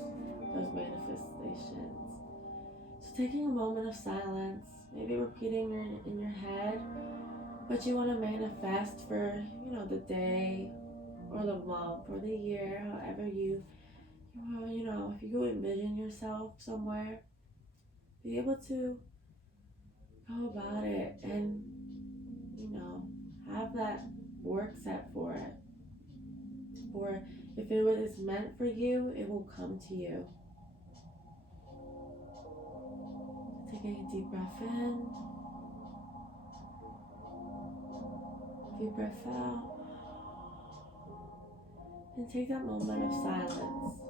those manifestations. So taking a moment of silence, maybe repeating in your head what you want to manifest for the day or the month or the year, however if you envision yourself somewhere, be able to go about it and have that work set for it. Or if it was meant for you, it will come to you. Taking a deep breath in, deep breath out, and take that moment of silence.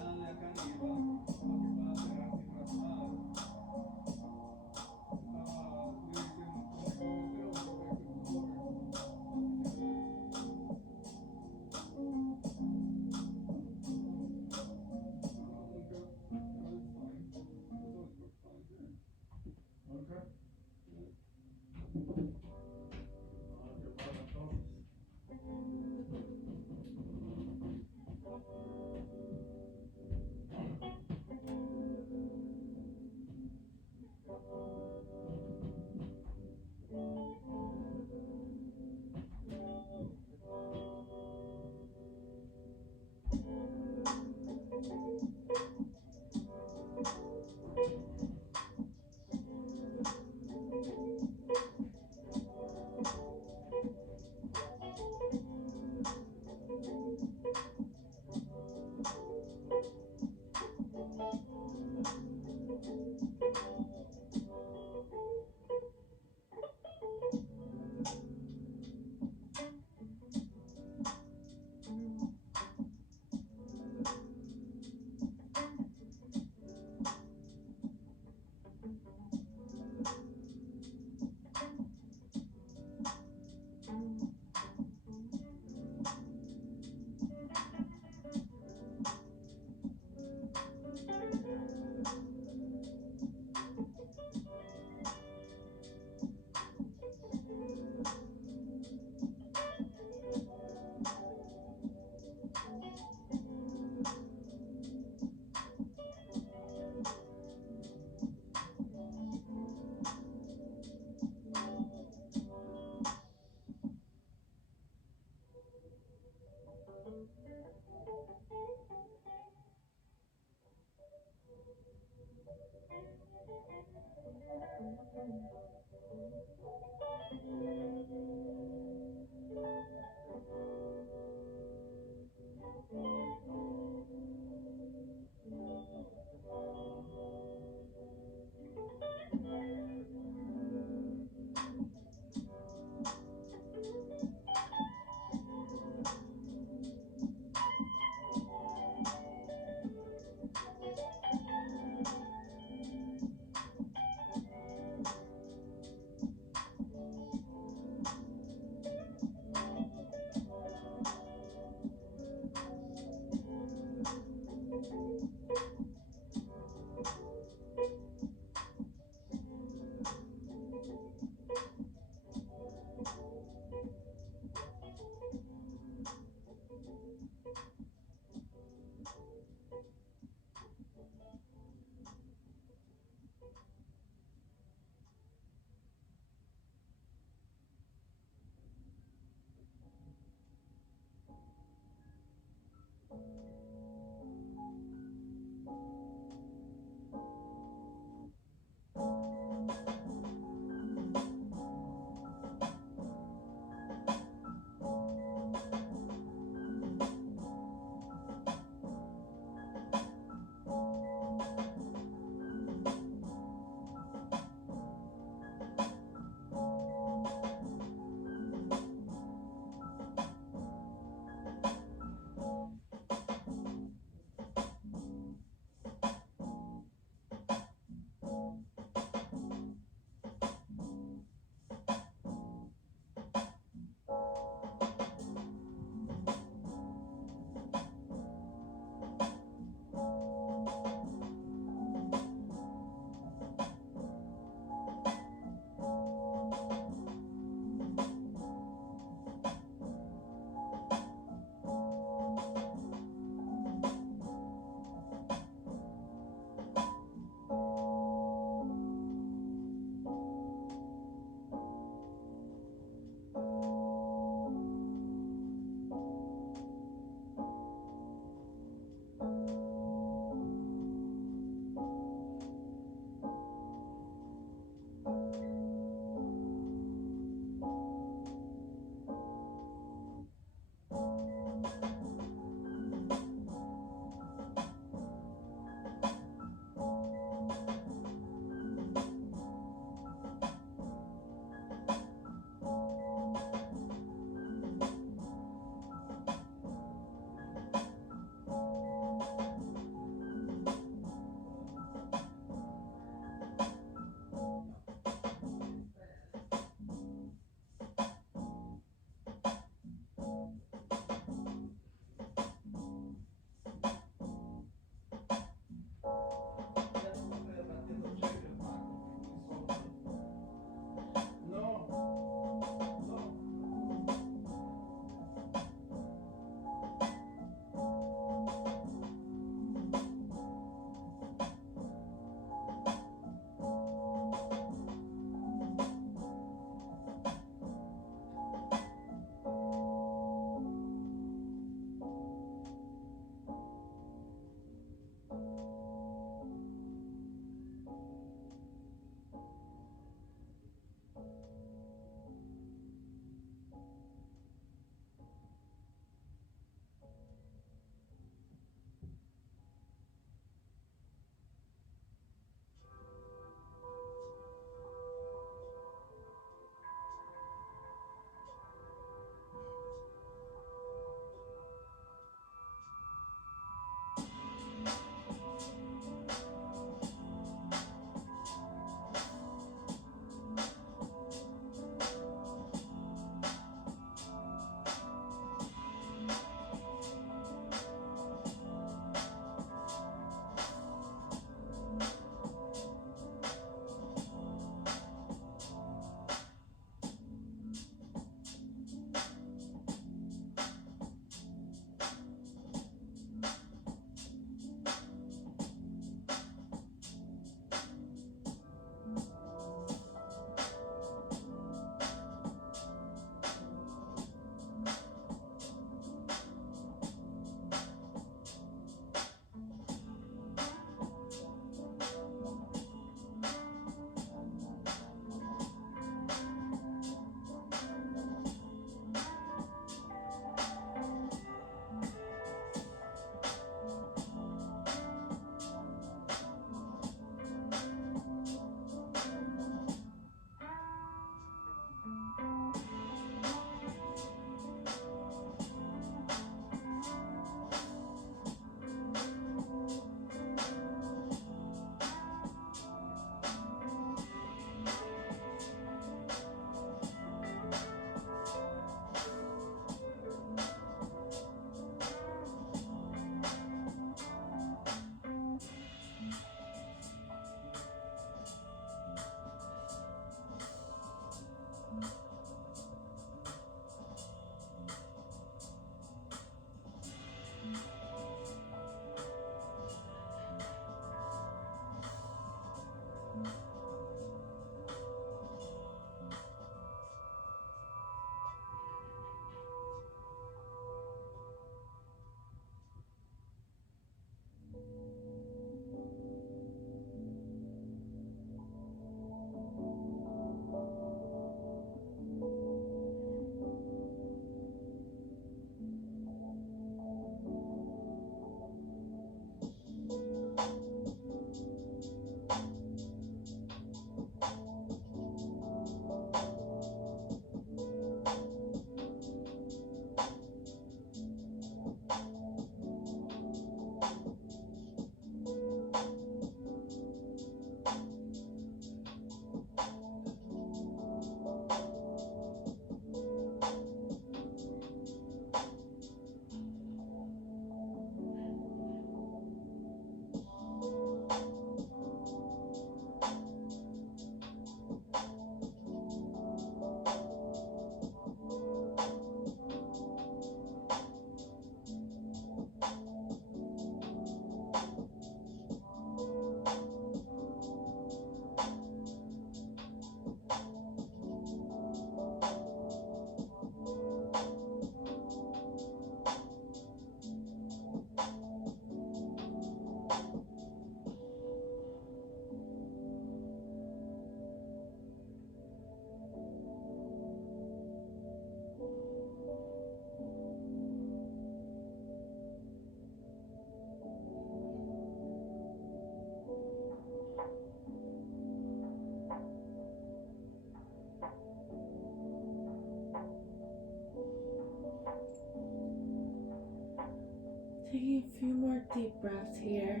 Taking a few more deep breaths here.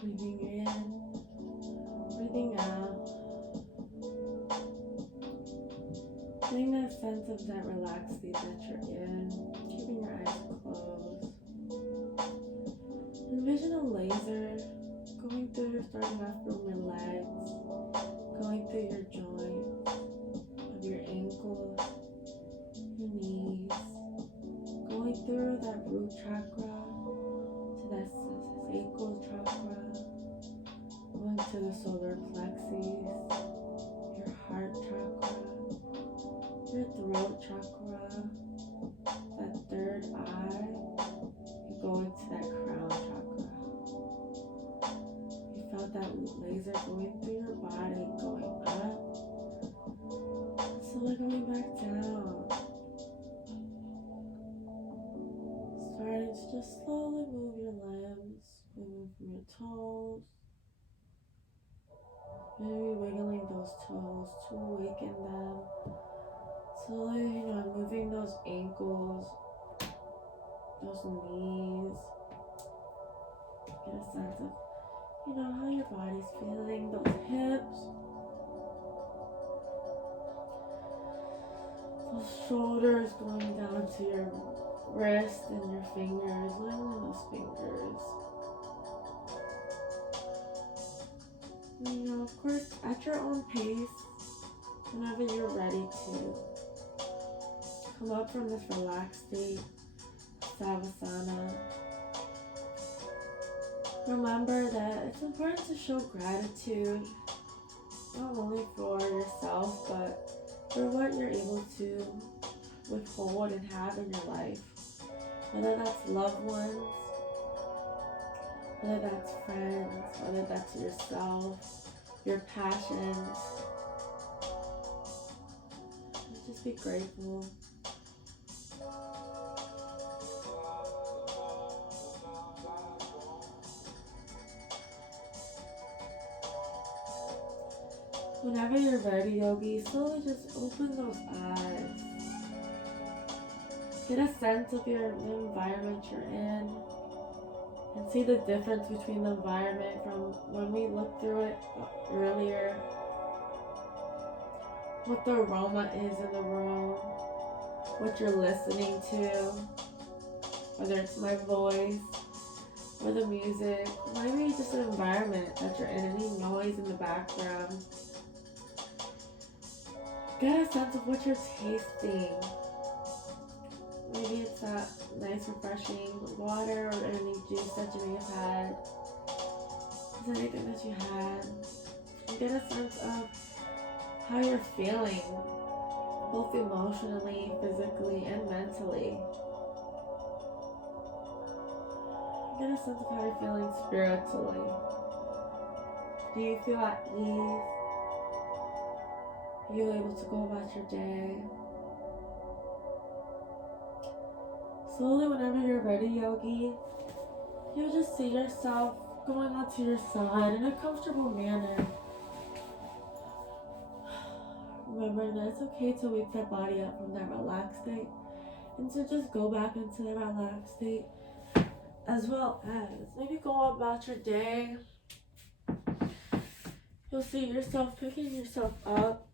Breathing in, breathing out. Getting that sense of that relaxed state that you're in. Keeping your eyes closed. Envision a laser going through, starting off from your legs, going through your joints, of your ankles, your knees, going through that root chakra to that sacral chakra, going to the solar plexus, your heart chakra, your throat chakra, that third eye, and going to that crown chakra. You felt that laser going through your body, going up, slowly going back down. Starting to just slowly move your limbs, moving from your toes. Maybe wiggling those toes to awaken them. Slowly, moving those ankles, those knees. Get a sense of, how your body's feeling, those hips, those shoulders going down to your wrist and your fingers, wiggling those fingers. And, of course, at your own pace, whenever you're ready to come up from this relaxed state, Savasana. Remember that it's important to show gratitude, not only for yourself, but for what you're able to withhold and have in your life. Whether that's loved ones, whether that's friends, whether that's yourself, your passions. Just be grateful. Whenever you're ready, yogi, slowly just open those eyes. Get a sense of the environment you're in and see the difference between the environment from when we looked through it earlier. What the aroma is in the room, what you're listening to, whether it's my voice or the music, maybe just the environment that you're in, any noise in the background. Get a sense of what you're tasting. Maybe it's that nice refreshing water or any juice that you may have had. Is there anything that you had? And get a sense of how you're feeling, both emotionally, physically, and mentally. Get a sense of how you're feeling spiritually. Do you feel at ease? Are you able to go about your day? Slowly, whenever you're ready, yogi, you'll just see yourself going onto your side in a comfortable manner. Remember that it's okay to wake that body up from that relaxed state and to just go back into the relaxed state, as well as maybe go about your day. You'll see yourself picking yourself up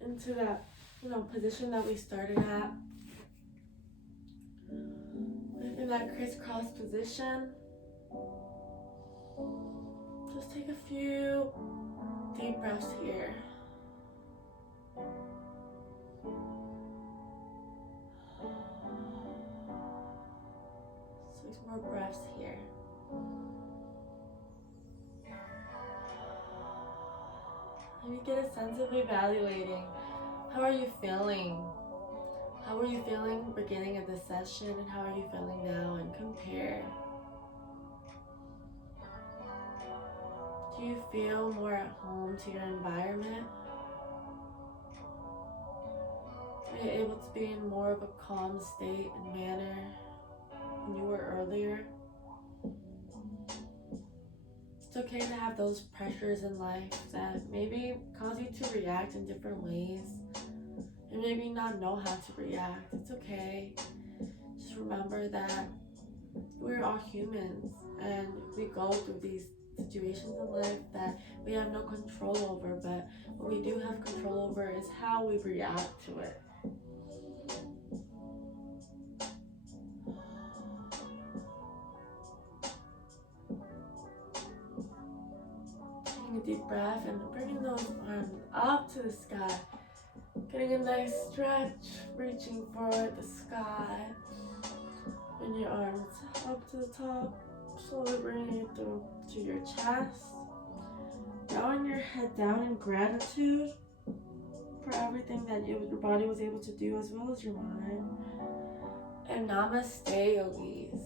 into that, position that we started at. In that crisscross position. Just take a few deep breaths here. 6 more breaths here. And you get a sense of evaluating. How are you feeling? How were you feeling beginning of the session and how are you feeling now, and compare. Do you feel more at home to your environment? Are you able to be in more of a calm state and manner than you were earlier? It's okay to have those pressures in life that maybe cause you to react in different ways. and maybe not know how to react. It's okay. Just remember that we're all humans and we go through these situations in life that we have no control over, but what we do have control over is how we react to it. Taking a deep breath and bringing those arms up to the sky. Getting a nice stretch, reaching for the sky. And your arms up to the top. Slowly bringing it through to your chest. Bowing your head down in gratitude for everything that your body was able to do, as well as your mind. And namaste, yogis.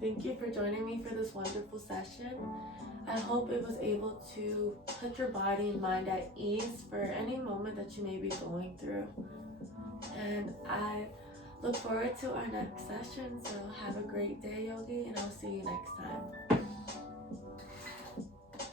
Thank you for joining me for this wonderful session. I hope it was able to put your body and mind at ease for any moment that you may be going through. And I look forward to our next session. So have a great day, yogi, and I'll see you next time.